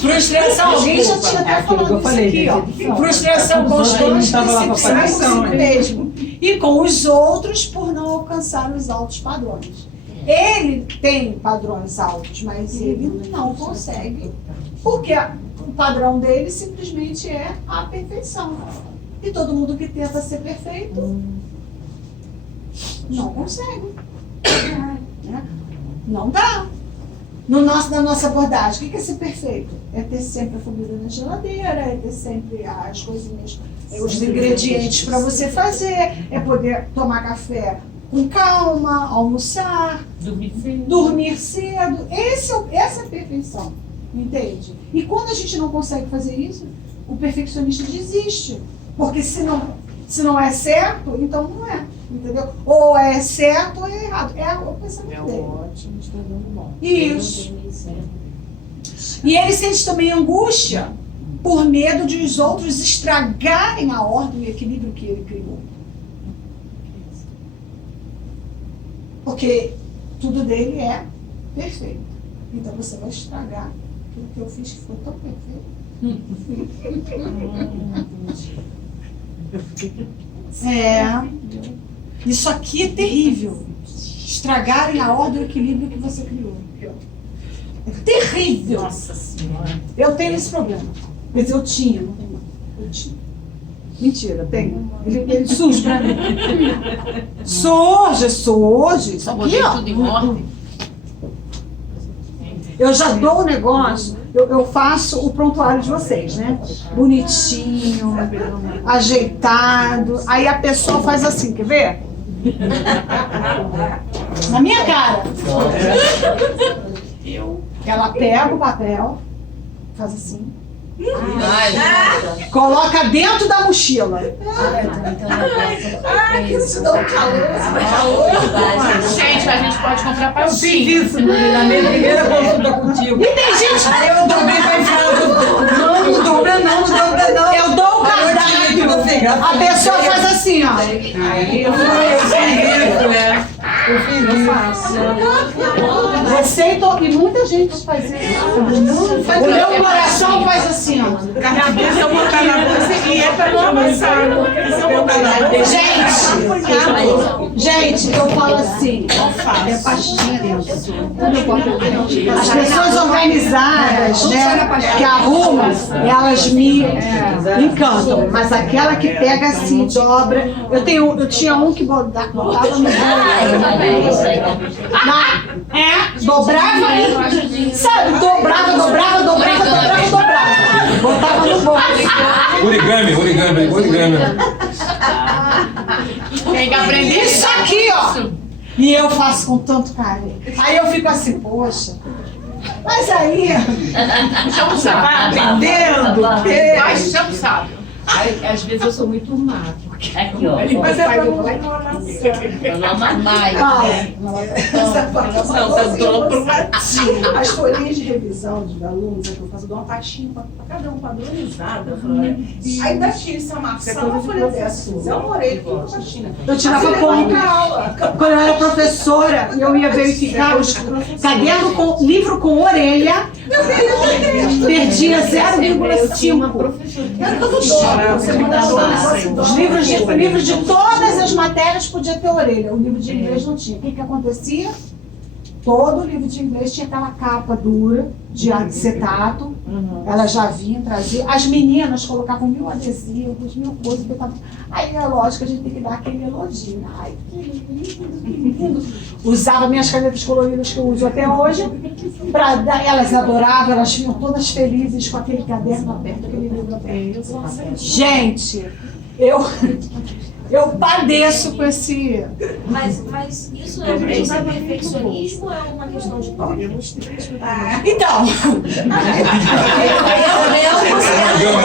Frustração, alguém já tinha até aquilo que eu falado isso falei, aqui, ó. decepção. Frustração constante, Tava lá pra decepção aparição, consigo mesmo. E com os outros por não alcançar os altos padrões. Ele tem padrões altos, mas ele não consegue. Porque o padrão dele simplesmente é a perfeição. E todo mundo que tenta ser perfeito não consegue. Né? Não dá. Na nossa abordagem, o que é ser perfeito? É ter sempre a comida na geladeira, é ter sempre as coisinhas, os ingredientes para você fazer, é poder tomar café com calma, almoçar, dormir cedo. Essa é a perfeição, entende? E quando a gente não consegue fazer isso, o perfeccionista desiste. Porque se não é certo, então não é. Entendeu? Ou é certo ou é errado. É o pensamento dele. Ótimo, está dando bom. Isso. E ele sente também angústia por medo de os outros estragarem a ordem e o equilíbrio que ele criou. Porque tudo dele é perfeito. Então você vai estragar aquilo que eu fiz que ficou tão perfeito. Isso aqui é terrível. Estragarem a ordem e o equilíbrio que você criou. É terrível. Nossa Senhora. Eu tenho esse problema. Quer dizer, eu tinha, não tenho mais. Eu tinha. Mentira, tenho. Ele surge pra mim. Surge. Isso aqui, ó. Tudo em ordem. Eu já dou o negócio, eu faço o prontuário de vocês, né? Bonitinho, ajeitado. Aí a pessoa faz assim, quer ver? Na minha cara. Ela pega o papel, faz assim. Coloca dentro da mochila. Aquilo te dá um calor. Gente, a gente pode comprar Eu fiz pastinho. isso na minha primeira consulta contigo. E tem gente. Aí eu dobrei pra enfiar. Não dobra não. Eu dou o cardápio. A pessoa faz assim, ó. Aí eu fiz isso, né? Eu fiz isso. Você e muita gente faz isso. O meu coração faz assim, ó. Se eu botar na bolsa e é pra não amassar. Se eu botar na bolsa. Gente, eu falo assim, é pastinha dentro. As pessoas organizadas, né, que arrumam, elas me encantam. Mas aquela que pega assim, dobra. Eu tinha um que botava no bolso. Dobrava, sabe? Dobrava. Botava no bolso. Origami. Tem que aprender. Isso aqui, ó. E eu faço com tanto carinho. Aí eu fico assim, poxa. Mas aí, Chama o sábio. aprendendo. Vai, chama o sábio. Às vezes eu sou muito má, porque Aqui, ó. Mas é pra não Pra não amar mais. né? Essa parte eu Não, só tá dando as folhinhas de revisão dos alunos, é que eu faço, dou uma pastinha pra cada um padronizada. Aí daqui, se amassar uma folha dessa, eu morei com uma pastinha. Eu tirava conta. Quando eu era professora, eu ia verificar os caderno com livro com orelha, perdia Eu tinha uma 0,5. professora que Era tudo dobro, você mandava Os livros de todas as matérias podia ter orelha. O livro de inglês não tinha. O que acontecia? Todo livro de inglês tinha aquela capa dura de acetato. Ela já vinha trazer. As meninas colocavam 1000 adesivos, 1000 coisas. Botavam. Aí é lógico que a gente tem que dar aquele elogio. Né? Ai, que lindo, que lindo. Usava minhas canetas coloridas que eu uso até hoje. Pra dar, elas adoravam, elas vinham todas felizes com aquele caderno aberto, aquele livro aberto. Gente, eu padeço com esse. Mas isso é uma questão de perfeccionismo ou é uma questão de toque? Então,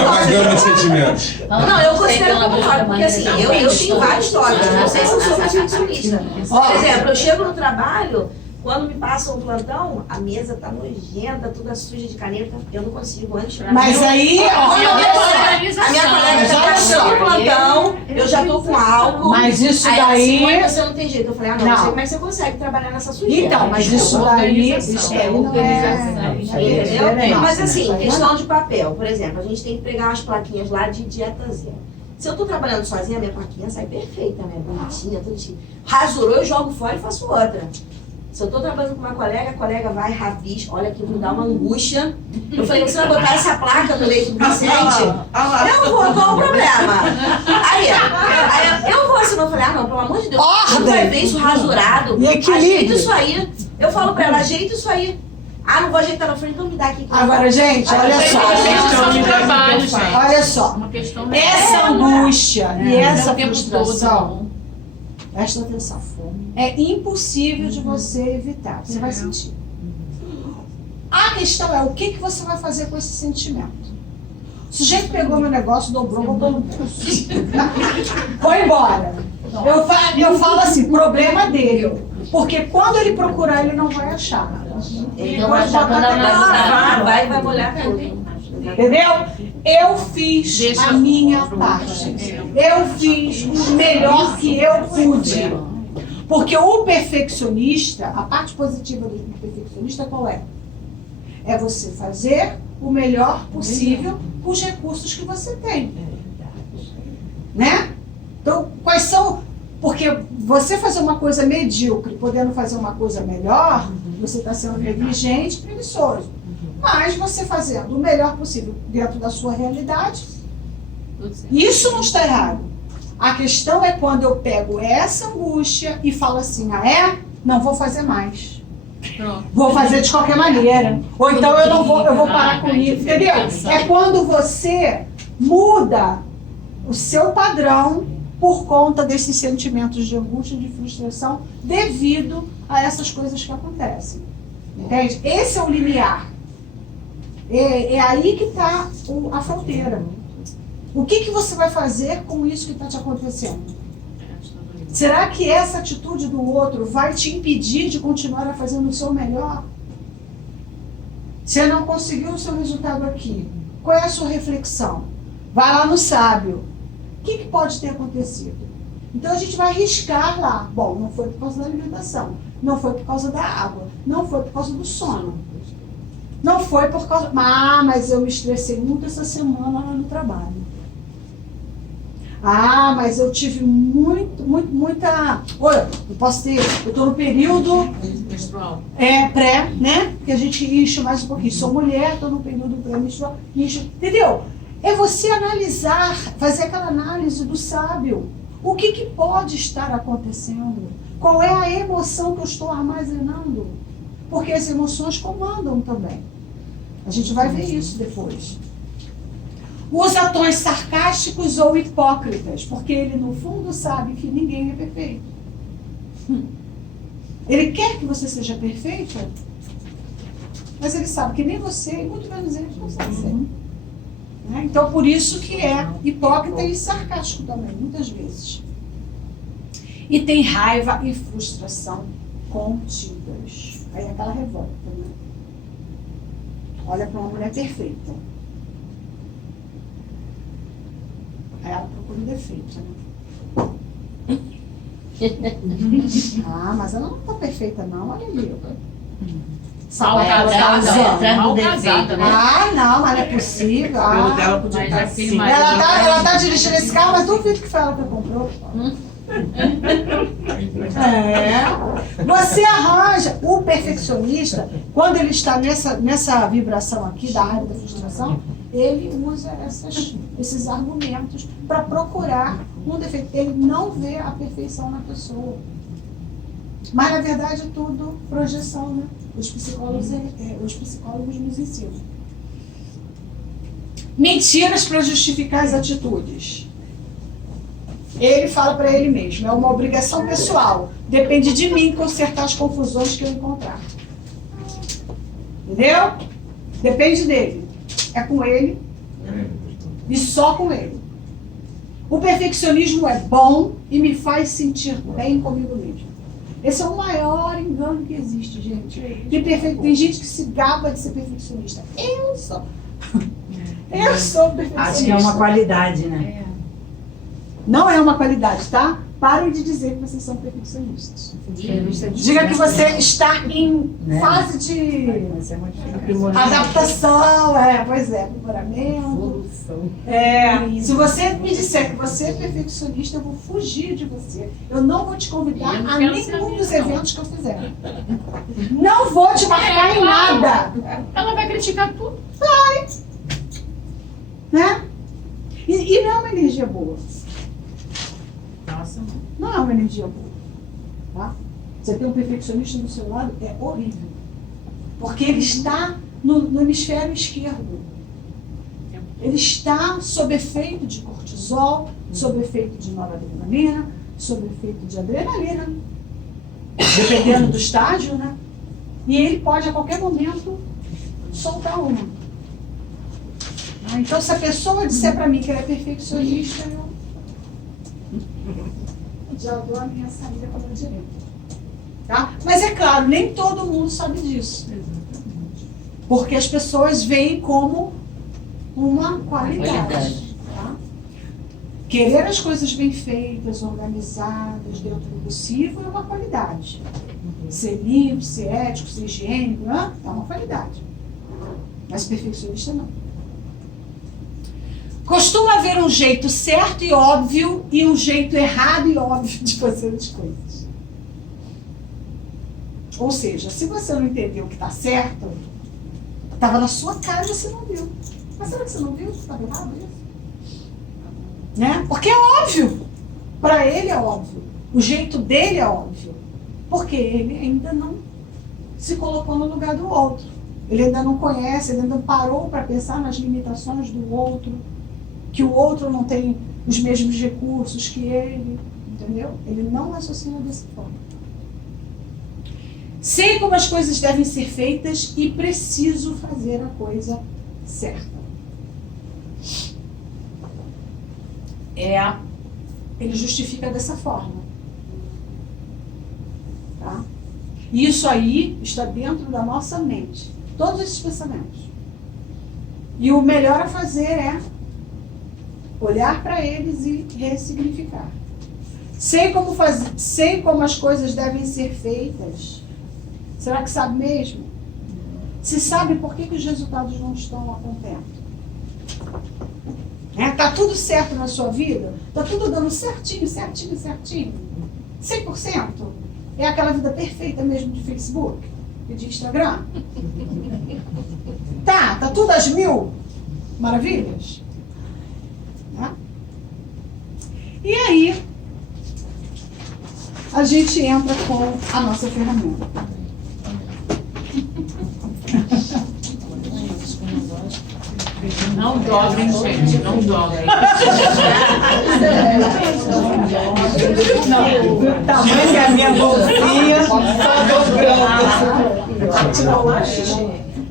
Vai ganhando sentimentos. Não, eu considero como toque, porque assim, eu tenho vários toques, não sei se eu sou perfeccionista. Por exemplo, eu chego no trabalho, quando me passam um plantão, a mesa tá nojenta, toda suja de caneta, eu não consigo antes. mas aí, ó, A minha colega Mas tá olha só. passando o plantão, eu já tô com álcool. mas isso Aí ela assim, daí. mãe, você não tem jeito. Eu falei, não, Não. sei como é que você consegue trabalhar nessa sujeira. Então, mas isso daí. Isso daí não Entendeu? Mas assim, Isso aí questão de papel. Por exemplo, a gente tem que pegar umas plaquinhas lá de dieta zero. Se eu tô trabalhando sozinha, a minha plaquinha sai perfeita, né? Bonitinha, tudo assim. Rasurou, eu jogo fora e faço outra. Se eu tô trabalhando com uma colega, a colega vai, rabisca, olha que me dá uma angústia. Eu falei, você vai botar essa placa no leito do paciente? Eu vou, qual o problema? Aí eu vou, assim, eu falei, não, pelo amor de Deus, você vai ver isso rasurado, E equilíbrio. ajeita isso aí. Eu falo pra ela, ajeita isso aí. Não vou ajeitar na frente, então me dá aqui. Agora, gente, olha só. questão de trabalho, gente. Olha só. Uma questão Essa angústia e essa o tempo frustração, presta atenção, é impossível de você evitar. Você vai sentir. A questão é o que você vai fazer com esse sentimento. O sujeito pegou meu negócio, dobrou, botou no pulso. Foi embora. Eu falo assim, problema dele. Porque quando ele procurar, ele não vai achar. Ele não vai achar quando analisar. Vai molhar tudo. Entendeu? Eu fiz a minha parte. Eu fiz o melhor que eu pude. Porque o perfeccionista, a parte positiva do perfeccionista qual é? É você fazer o melhor possível com os recursos que você tem. Né? Então, quais são... Porque você fazer uma coisa medíocre, podendo fazer uma coisa melhor, você está sendo negligente, preguiçoso. Mas você fazendo o melhor possível dentro da sua realidade, isso não está errado. A questão é quando eu pego essa angústia e falo assim, não vou fazer mais. Vou fazer de qualquer maneira. Ou então eu vou parar com isso, entendeu? É quando você muda o seu padrão por conta desses sentimentos de angústia e de frustração devido a essas coisas que acontecem. Entende? Esse é o limiar. É aí que está a fronteira. O que você vai fazer com isso que está te acontecendo? Será que essa atitude do outro vai te impedir de continuar a fazer o seu melhor? Você não conseguiu o seu resultado aqui. Qual é a sua reflexão? Vai lá no sábio. O que pode ter acontecido? Então a gente vai arriscar lá. Bom, não foi por causa da alimentação. Não foi por causa da água. Não foi por causa do sono. Não foi por causa... mas eu me estressei muito essa semana lá no trabalho. Mas eu tive muita... Olha, eu estou no período pré, né? Que a gente incha mais um pouquinho. Sou mulher, estou no período pré-menstrual. Entendeu? É você analisar, fazer aquela análise do sábio. O que pode estar acontecendo? Qual é a emoção que eu estou armazenando? Porque as emoções comandam também. A gente vai ver isso depois. Usa tons sarcásticos ou hipócritas, porque ele no fundo sabe que ninguém é perfeito. Ele quer que você seja perfeita, mas ele sabe que nem você, e muito menos ele, consegue ser. Né? Então, por isso que é hipócrita e sarcástico também, muitas vezes. E tem raiva e frustração contidas. Aí é aquela revolta, né? Olha para uma mulher perfeita. Aí ela procura um defeito, né? Ah, mas ela não está perfeita, não. Olha ali. Mal casada, mal casada, né? Ah, não, mas não é possível. O cabelo dela podia Mas estar aquele assim. marido- Ela tá dirigindo esse carro, mas duvido que foi ela que comprou. Você arranja o perfeccionista, quando ele está nessa vibração aqui da área da frustração, ele usa esses argumentos para procurar um defeito. Ele não vê a perfeição na pessoa. Mas, na verdade, é tudo projeção, né? Os psicólogos nos ensinam. Mentiras para justificar as atitudes. Ele fala para ele mesmo, é uma obrigação pessoal. Depende de mim consertar as confusões que eu encontrar. Entendeu? Depende dele. É com ele e só com ele. O perfeccionismo é bom e me faz sentir bem comigo mesmo. Esse é o maior engano que existe, gente. Tem gente que se gaba de ser perfeccionista. Eu sou perfeccionista. Acho que é uma qualidade, né? Não é uma qualidade, tá? Parem de dizer que vocês são perfeccionistas. Diga que você está em fase de adaptação, aprimoramento. Se você me disser que você é perfeccionista, eu vou fugir de você. Eu não vou te convidar a nenhum dos eventos que eu fizer. Não vou te marcar em nada. Ela vai criticar tudo. Vai. Né? E não é uma energia boa. Nossa. Não é uma energia boa. Tá? Você ter um perfeccionista do seu lado é horrível. Porque ele está no hemisfério esquerdo. Ele está sob efeito de cortisol, sob efeito de noradrenalina, sob efeito de adrenalina, dependendo do estágio, né? E ele pode a qualquer momento soltar uma. Então, se a pessoa disser para mim que ela é perfeccionista, eu já dou a minha saída para a direita. Tá? Mas é claro, nem todo mundo sabe disso. Porque as pessoas veem como uma qualidade. Tá? Querer as coisas bem feitas, organizadas, dentro do possível, é uma qualidade. Ser limpo, ser ético, ser higiênico, é uma qualidade. Mas perfeccionista não. Costuma haver um jeito certo e óbvio e um jeito errado e óbvio de fazer as coisas. Ou seja, se você não entendeu o que está certo, estava na sua cara e você não viu. Mas será que você não viu? Estava errado isso? Né? Porque é óbvio. Para ele é óbvio. O jeito dele é óbvio. Porque ele ainda não se colocou no lugar do outro. Ele ainda não conhece, ele ainda não parou para pensar nas limitações do outro. Que o outro não tem os mesmos recursos que ele, entendeu? Ele não raciocina dessa forma. Sei como as coisas devem ser feitas e preciso fazer a coisa certa. Ele justifica dessa forma. Tá? E isso aí está dentro da nossa mente. Todos esses pensamentos. E o melhor a fazer é olhar para eles e ressignificar. Sei como as coisas devem ser feitas. Será que sabe mesmo? Se sabe, por que os resultados não estão acontecendo? Tá tudo certo na sua vida? Tá tudo dando certinho, certinho, certinho? 100%? É aquela vida perfeita mesmo de Facebook e de Instagram? Tá tudo às 1000 maravilhas? E aí, a gente entra com a nossa ferramenta. Não dobrem, gente, não dobrem. Do tamanho da minha bolsinha, só dobrando.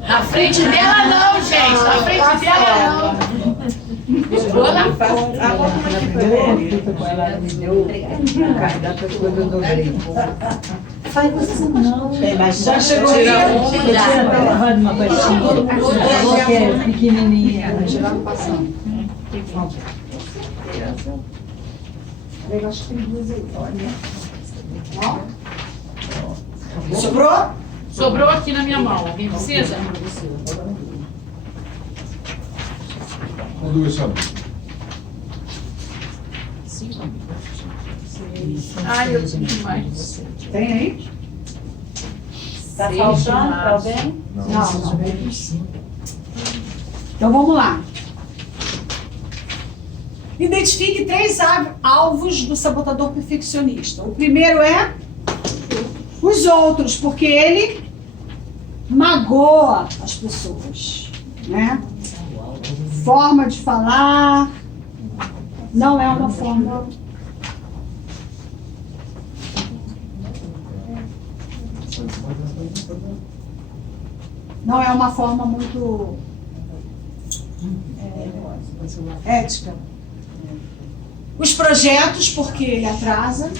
Na frente dela não, gente, na frente dela não. Jogou na Na primeira consulta com ela, ela me deu o cardápio, as coisas eu dobrei. Faz você não. Já chegou aí? Eu tinha até amarrado uma pastinha. Que é pequenininha. Tirar no passando. Eu acho que tem duas aí. Sobrou? Sobrou aqui na minha mão. Alguém precisa? Com duas só. Ai, eu tenho demais. Tem aí? Tá faltando pra alguém? Não. Então vamos lá. Identifique 3 alvos do sabotador perfeccionista. O primeiro é os outros, porque ele magoa as pessoas, né? Forma de falar não é uma forma. Não é uma forma muito ética. Os projetos, porque ele atrasa.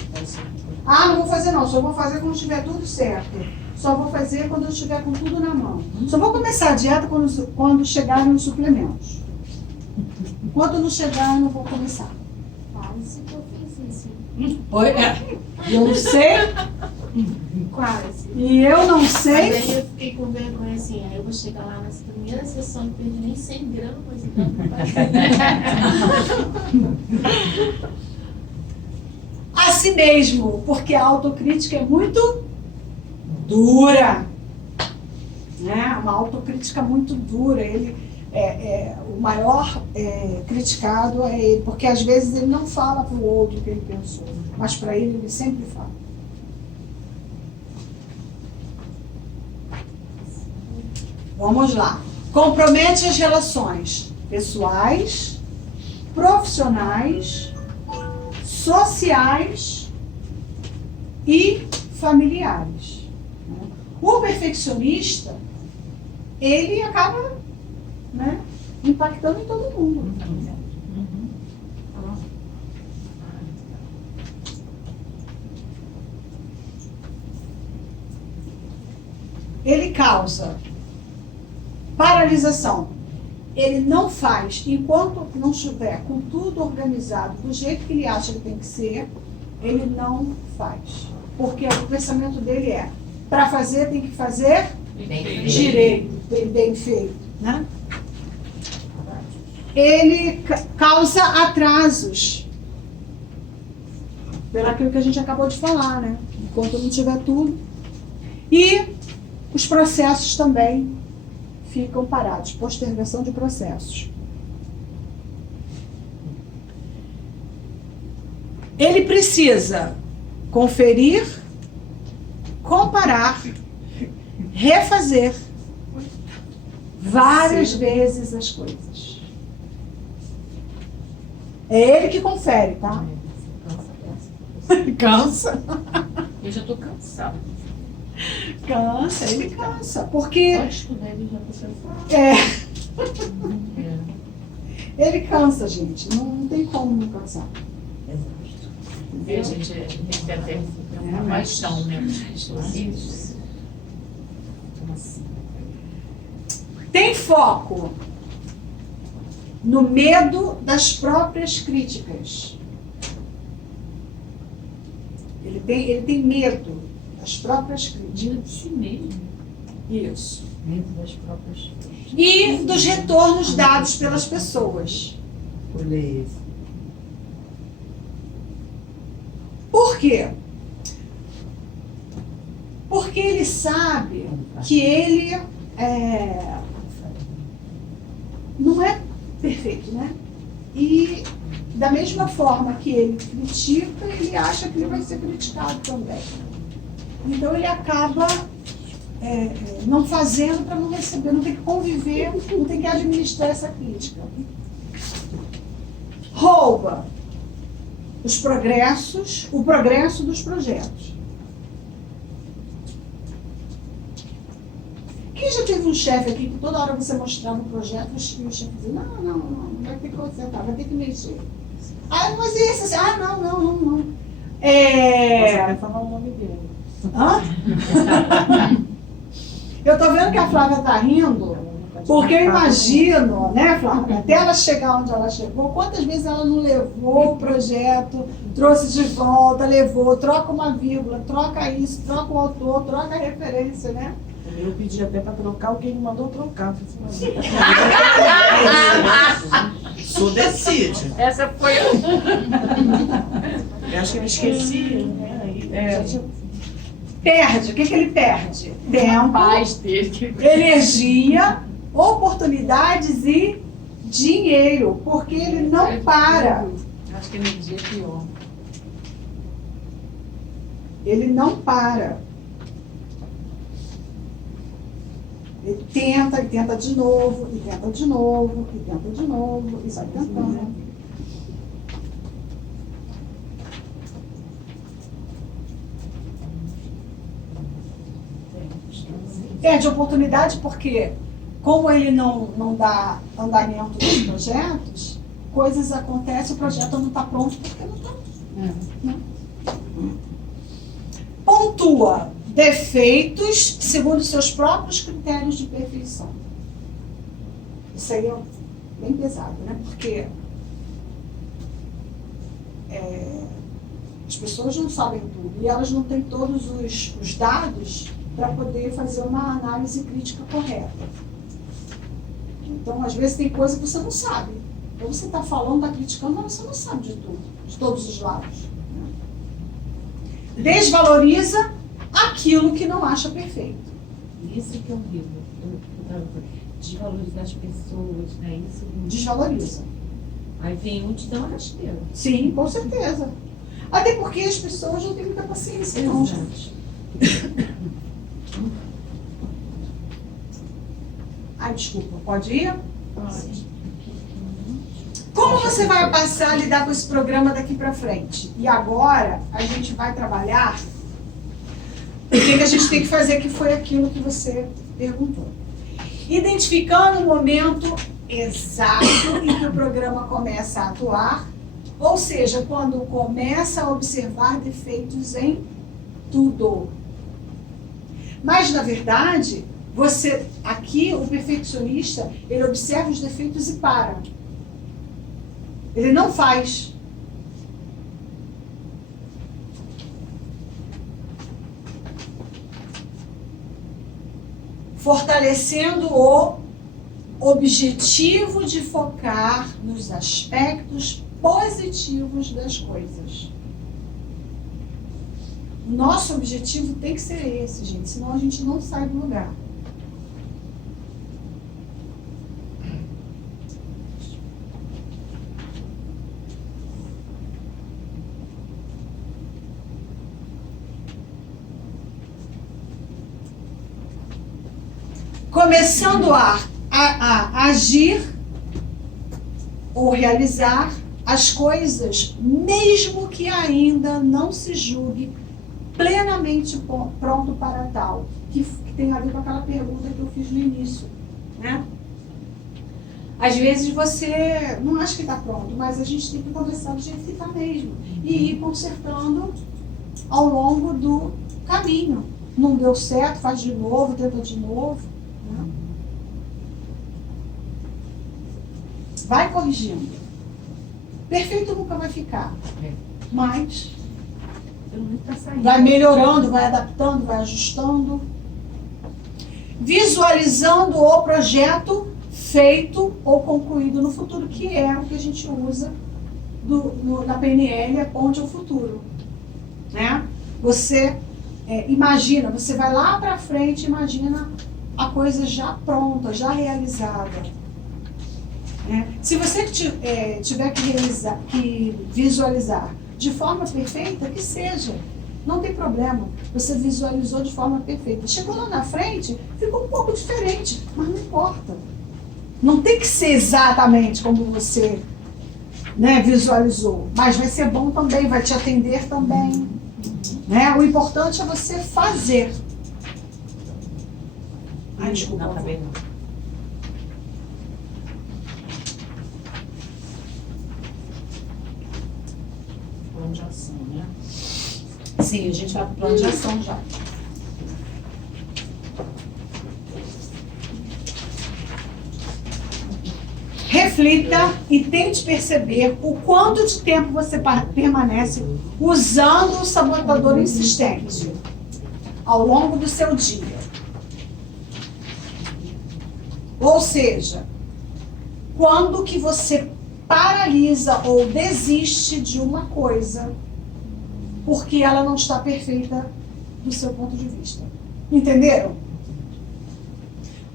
Ah, não vou fazer não, só vou fazer quando estiver tudo certo. Só vou fazer quando eu estiver com tudo na mão. Só vou começar a dieta quando chegarem os suplementos. Enquanto não chegar, eu não vou começar. Quase que eu fiz isso. Oi? Eu não sei. Quase. E eu não Mas sei. aí eu fiquei com vergonha assim, aí eu vou chegar lá nessa primeira sessão e perdi nem 100 gramas, então não vai ser. A si mesmo, porque a autocrítica é muito dura, né? Uma autocrítica muito dura. Ele o maior criticado é ele, porque às vezes ele não fala para o outro o que ele pensou, mas para ele sempre fala. Vamos lá. Compromete as relações pessoais, profissionais, sociais e familiares. O perfeccionista, ele acaba, né, impactando em todo mundo. Ele causa paralisação. Ele não faz enquanto não estiver com tudo organizado do jeito que ele acha que tem que ser, ele não faz. Porque o pensamento dele é: para fazer, tem que fazer direito, bem feito, né? Ele causa atrasos. Pelo aquilo que a gente acabou de falar, né? Enquanto não tiver tudo. E os processos também ficam parados, postergação de processos. Ele precisa conferir, comparar, refazer várias vezes as coisas. É ele que confere, tá? Cansa. Eu já tô cansada. Cansa, ele cansa. Porque Só estudar ele já tá cansado. ele cansa, gente. Não tem como não cansar. A gente tem até uma paixão, né? Tem foco no medo das próprias críticas. Ele tem medo das próprias críticas. De si mesmo. Isso. Medo das próprias. E dos retornos dados pelas pessoas. Olhei esse. Por quê? Porque ele sabe que ele não é perfeito, né? E da mesma forma que ele critica, ele acha que ele vai ser criticado também. Então ele acaba não fazendo para não receber, não tem que conviver, não tem que administrar essa crítica. Rouba o progresso dos projetos. Que Quem já teve um chefe aqui que toda hora você mostrava o projeto e o chefe dizia, não vai ter que consertar, vai ter que mexer. Ah, mas esse, assim, não. Vai falar o nome dele. Hã? Eu tô vendo que a Flávia tá rindo, porque eu imagino, né, Flávia, até ela chegar onde ela chegou, quantas vezes ela não levou o projeto, trouxe de volta, levou, troca uma vírgula, troca isso, troca o autor, troca a referência, né? Eu pedi até para trocar, alguém me mandou trocar. Só decide. Essa foi Eu acho que eu me esqueci, né? Aí, Perde, o que ele perde? Tempo, paz dele. energia, oportunidades e dinheiro, porque ele não para. Acho que energia é pior. Ele não para. Ele tenta de novo, e tenta de novo, e tenta de novo, e sai tentando. Perde oportunidade porque, como ele não dá andamento nos projetos, coisas acontecem, o projeto não está pronto porque não está. Pontua defeitos segundo seus próprios critérios de perfeição. Isso aí é bem pesado, né? Porque as pessoas não sabem tudo e elas não têm todos os dados para poder fazer uma análise crítica correta. Então, às vezes, tem coisa que você não sabe. Então, você está falando, está criticando, mas você não sabe de tudo, de todos os lados. Desvaloriza aquilo que não acha perfeito. Isso que é horrível. Desvalorizar as pessoas, né? Isso. Desvaloriza. Aí vem um te dá uma rasteira. Sim, com certeza. Até porque as pessoas não têm muita paciência, não, gente. Ai, desculpa, pode ir? Pode. Como você vai passar a lidar com esse programa daqui para frente? E agora a gente vai trabalhar o que a gente tem que fazer, que foi aquilo que você perguntou. Identificando o momento exato em que o programa começa a atuar, ou seja, quando começa a observar defeitos em tudo. Mas, na verdade, aqui, o perfeccionista, ele observa os defeitos e para. Ele não faz. Fortalecendo o objetivo de focar nos aspectos positivos das coisas. O nosso objetivo tem que ser esse, gente, senão a gente não sai do lugar. Começando a agir ou realizar as coisas, mesmo que ainda não se julgue plenamente pronto para tal, que tem a ver com aquela pergunta que eu fiz no início, né? Às vezes você não acha que está pronto, mas a gente tem que começar do jeito que está mesmo e ir consertando ao longo do caminho. Não deu certo, faz de novo, tenta de novo. Né? Vai corrigindo. Perfeito nunca vai ficar, mas vai melhorando, vai adaptando, vai ajustando. Visualizando o projeto feito ou concluído no futuro, que é o que a gente usa na PNL, a ponte ao futuro. Né? Você imagina, você vai lá para frente, imagina a coisa já pronta, já realizada. Se você tiver que visualizar de forma perfeita, que seja. Não tem problema. Você visualizou de forma perfeita. Chegou lá na frente, ficou um pouco diferente, mas não importa. Não tem que ser exatamente como você visualizou, mas vai ser bom também, vai te atender também. Né? O importante é você fazer. Ai, desculpa. Não, tá bem não. Plano de ação, né? Sim, a gente vai pro plano de ação já. Reflita e tente perceber o quanto de tempo você permanece usando o sabotador insistente ao longo do seu dia. Ou seja, quando que você paralisa ou desiste de uma coisa porque ela não está perfeita do seu ponto de vista. Entenderam?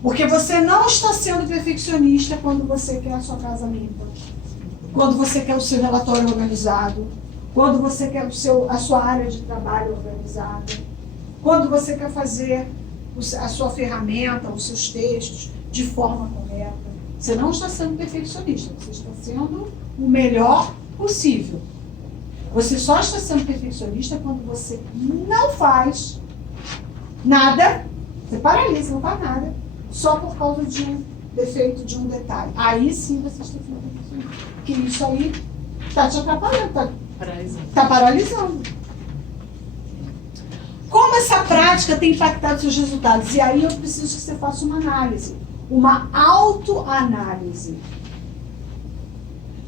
Porque você não está sendo perfeccionista quando você quer a sua casa limpa, quando você quer o seu relatório organizado, quando você quer a sua área de trabalho organizada, quando você quer fazer a sua ferramenta, os seus textos de forma correta. Você não está sendo perfeccionista, você está sendo o melhor possível. Você só está sendo perfeccionista quando você não faz nada, você paralisa, não faz nada, só por causa de um defeito, de um detalhe. Aí sim você está sendo perfeccionista. Porque isso aí está te atrapalhando, está paralisando. Como essa prática tem impactado seus resultados? E aí eu preciso que você faça uma análise, uma autoanálise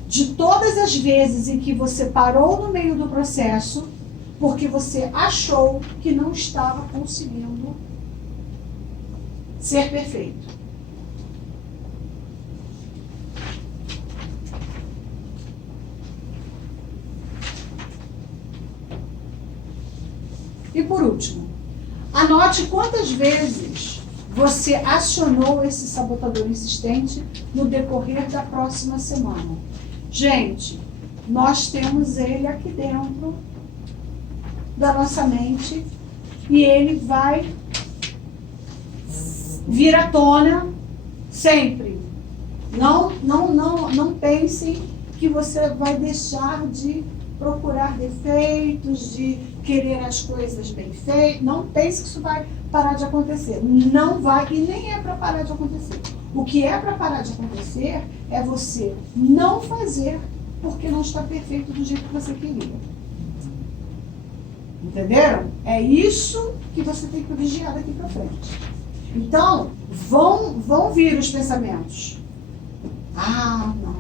de todas as vezes em que você parou no meio do processo porque você achou que não estava conseguindo ser perfeito. E por último, anote quantas vezes você acionou esse sabotador insistente no decorrer da próxima semana. Gente, nós temos ele aqui dentro da nossa mente e ele vai vir à tona sempre. Não pense que você vai deixar de procurar defeitos, de querer as coisas bem feitas. Não pense que isso vai parar de acontecer. Não vai e nem é para parar de acontecer. O que é para parar de acontecer é você não fazer porque não está perfeito do jeito que você queria. Entenderam? É isso que você tem que vigiar daqui para frente. Então, vão vir os pensamentos. Ah, não,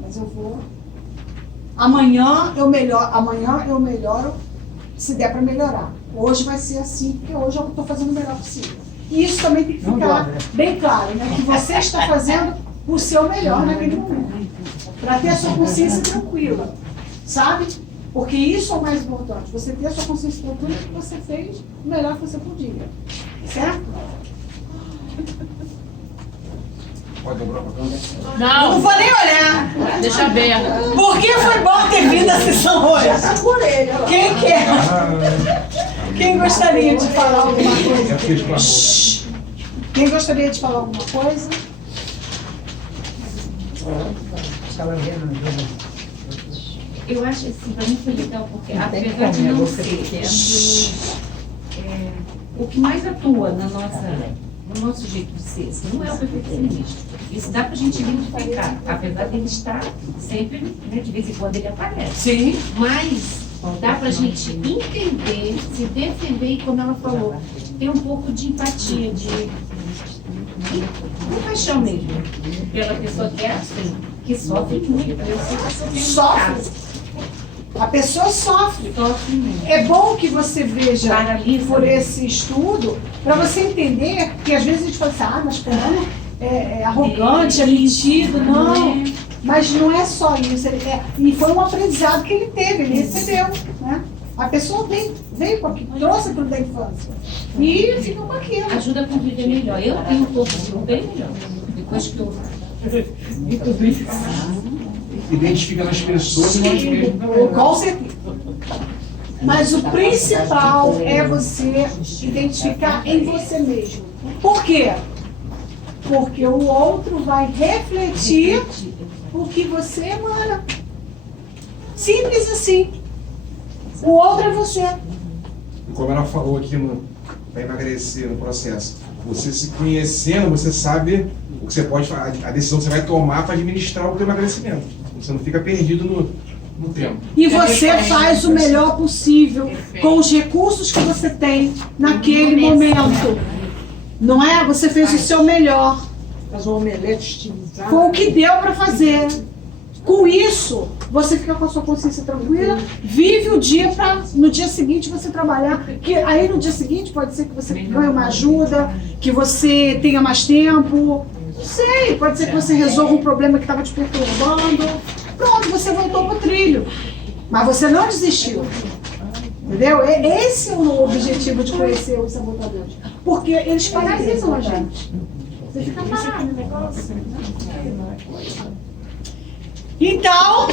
mas eu vou. Amanhã eu melhoro se der para melhorar. Hoje vai ser assim, porque hoje eu estou fazendo o melhor possível. E isso também tem que ficar bem claro, né? Que você está fazendo o seu melhor naquele momento. Para ter a sua consciência tranquila, sabe? Porque isso é o mais importante. Você ter a sua consciência tranquila que você fez o melhor que você podia. Certo? Pode dobrar pra cá? Não vou nem olhar. Deixa aberto. Porque foi bom ter vindo a sessão hoje. Quem quer? Quem gostaria de falar alguma coisa? Quem gostaria de falar alguma coisa? Eu acho assim, para mim foi legal, porque apesar de não ser o que mais atua no nosso jeito de ser, assim, não é o perfeccionista. Isso dá pra gente identificar, apesar de ele estar sempre, né, de vez em quando ele aparece. Sim. Mas dá pra gente entender, se defender, e como ela falou, ter um pouco de empatia, de compaixão mesmo, pela pessoa que é assim, que sofre muito. Eu sei que eu sofri muito. Sofre. A pessoa sofre. É bom que você veja por esse estudo, para você entender que às vezes a gente fala assim, mas fulano é arrogante, é metido. Não, mas não é só isso. E foi um aprendizado que ele teve, ele recebeu. Né? A pessoa veio com aquilo, trouxe aquilo da infância. E ficou com aquilo. Ajuda a conviver melhor. Eu tenho um pouco bem melhor. Depois que eu vi tudo isso. Identifica nas pessoas e nós mesmos. Com certeza. Mas o principal é você identificar em você mesmo. Por quê? Porque o outro vai refletir o que você emana. Simples assim. O outro é você. E como ela falou aqui para emagrecer no processo, você se conhecendo, você sabe o que você pode fazer, a decisão que você vai tomar para administrar o teu emagrecimento. Você não fica perdido no tempo. E você faz o melhor possível com os recursos que você tem naquele momento. Não é? Você fez o seu melhor. Faz um omelete estilizado. Foi o que deu para fazer. Com isso, você fica com a sua consciência tranquila, vive o dia para no dia seguinte você trabalhar. Que aí no dia seguinte pode ser que você ganhe uma ajuda, que você tenha mais tempo. Não sei, pode ser que você resolva um problema que estava te perturbando. Pronto, você voltou pro trilho. Mas você não desistiu. Entendeu? Esse é o objetivo de conhecer os sabotadores. Porque eles paralisam a gente. Você fica parado no negócio. Então.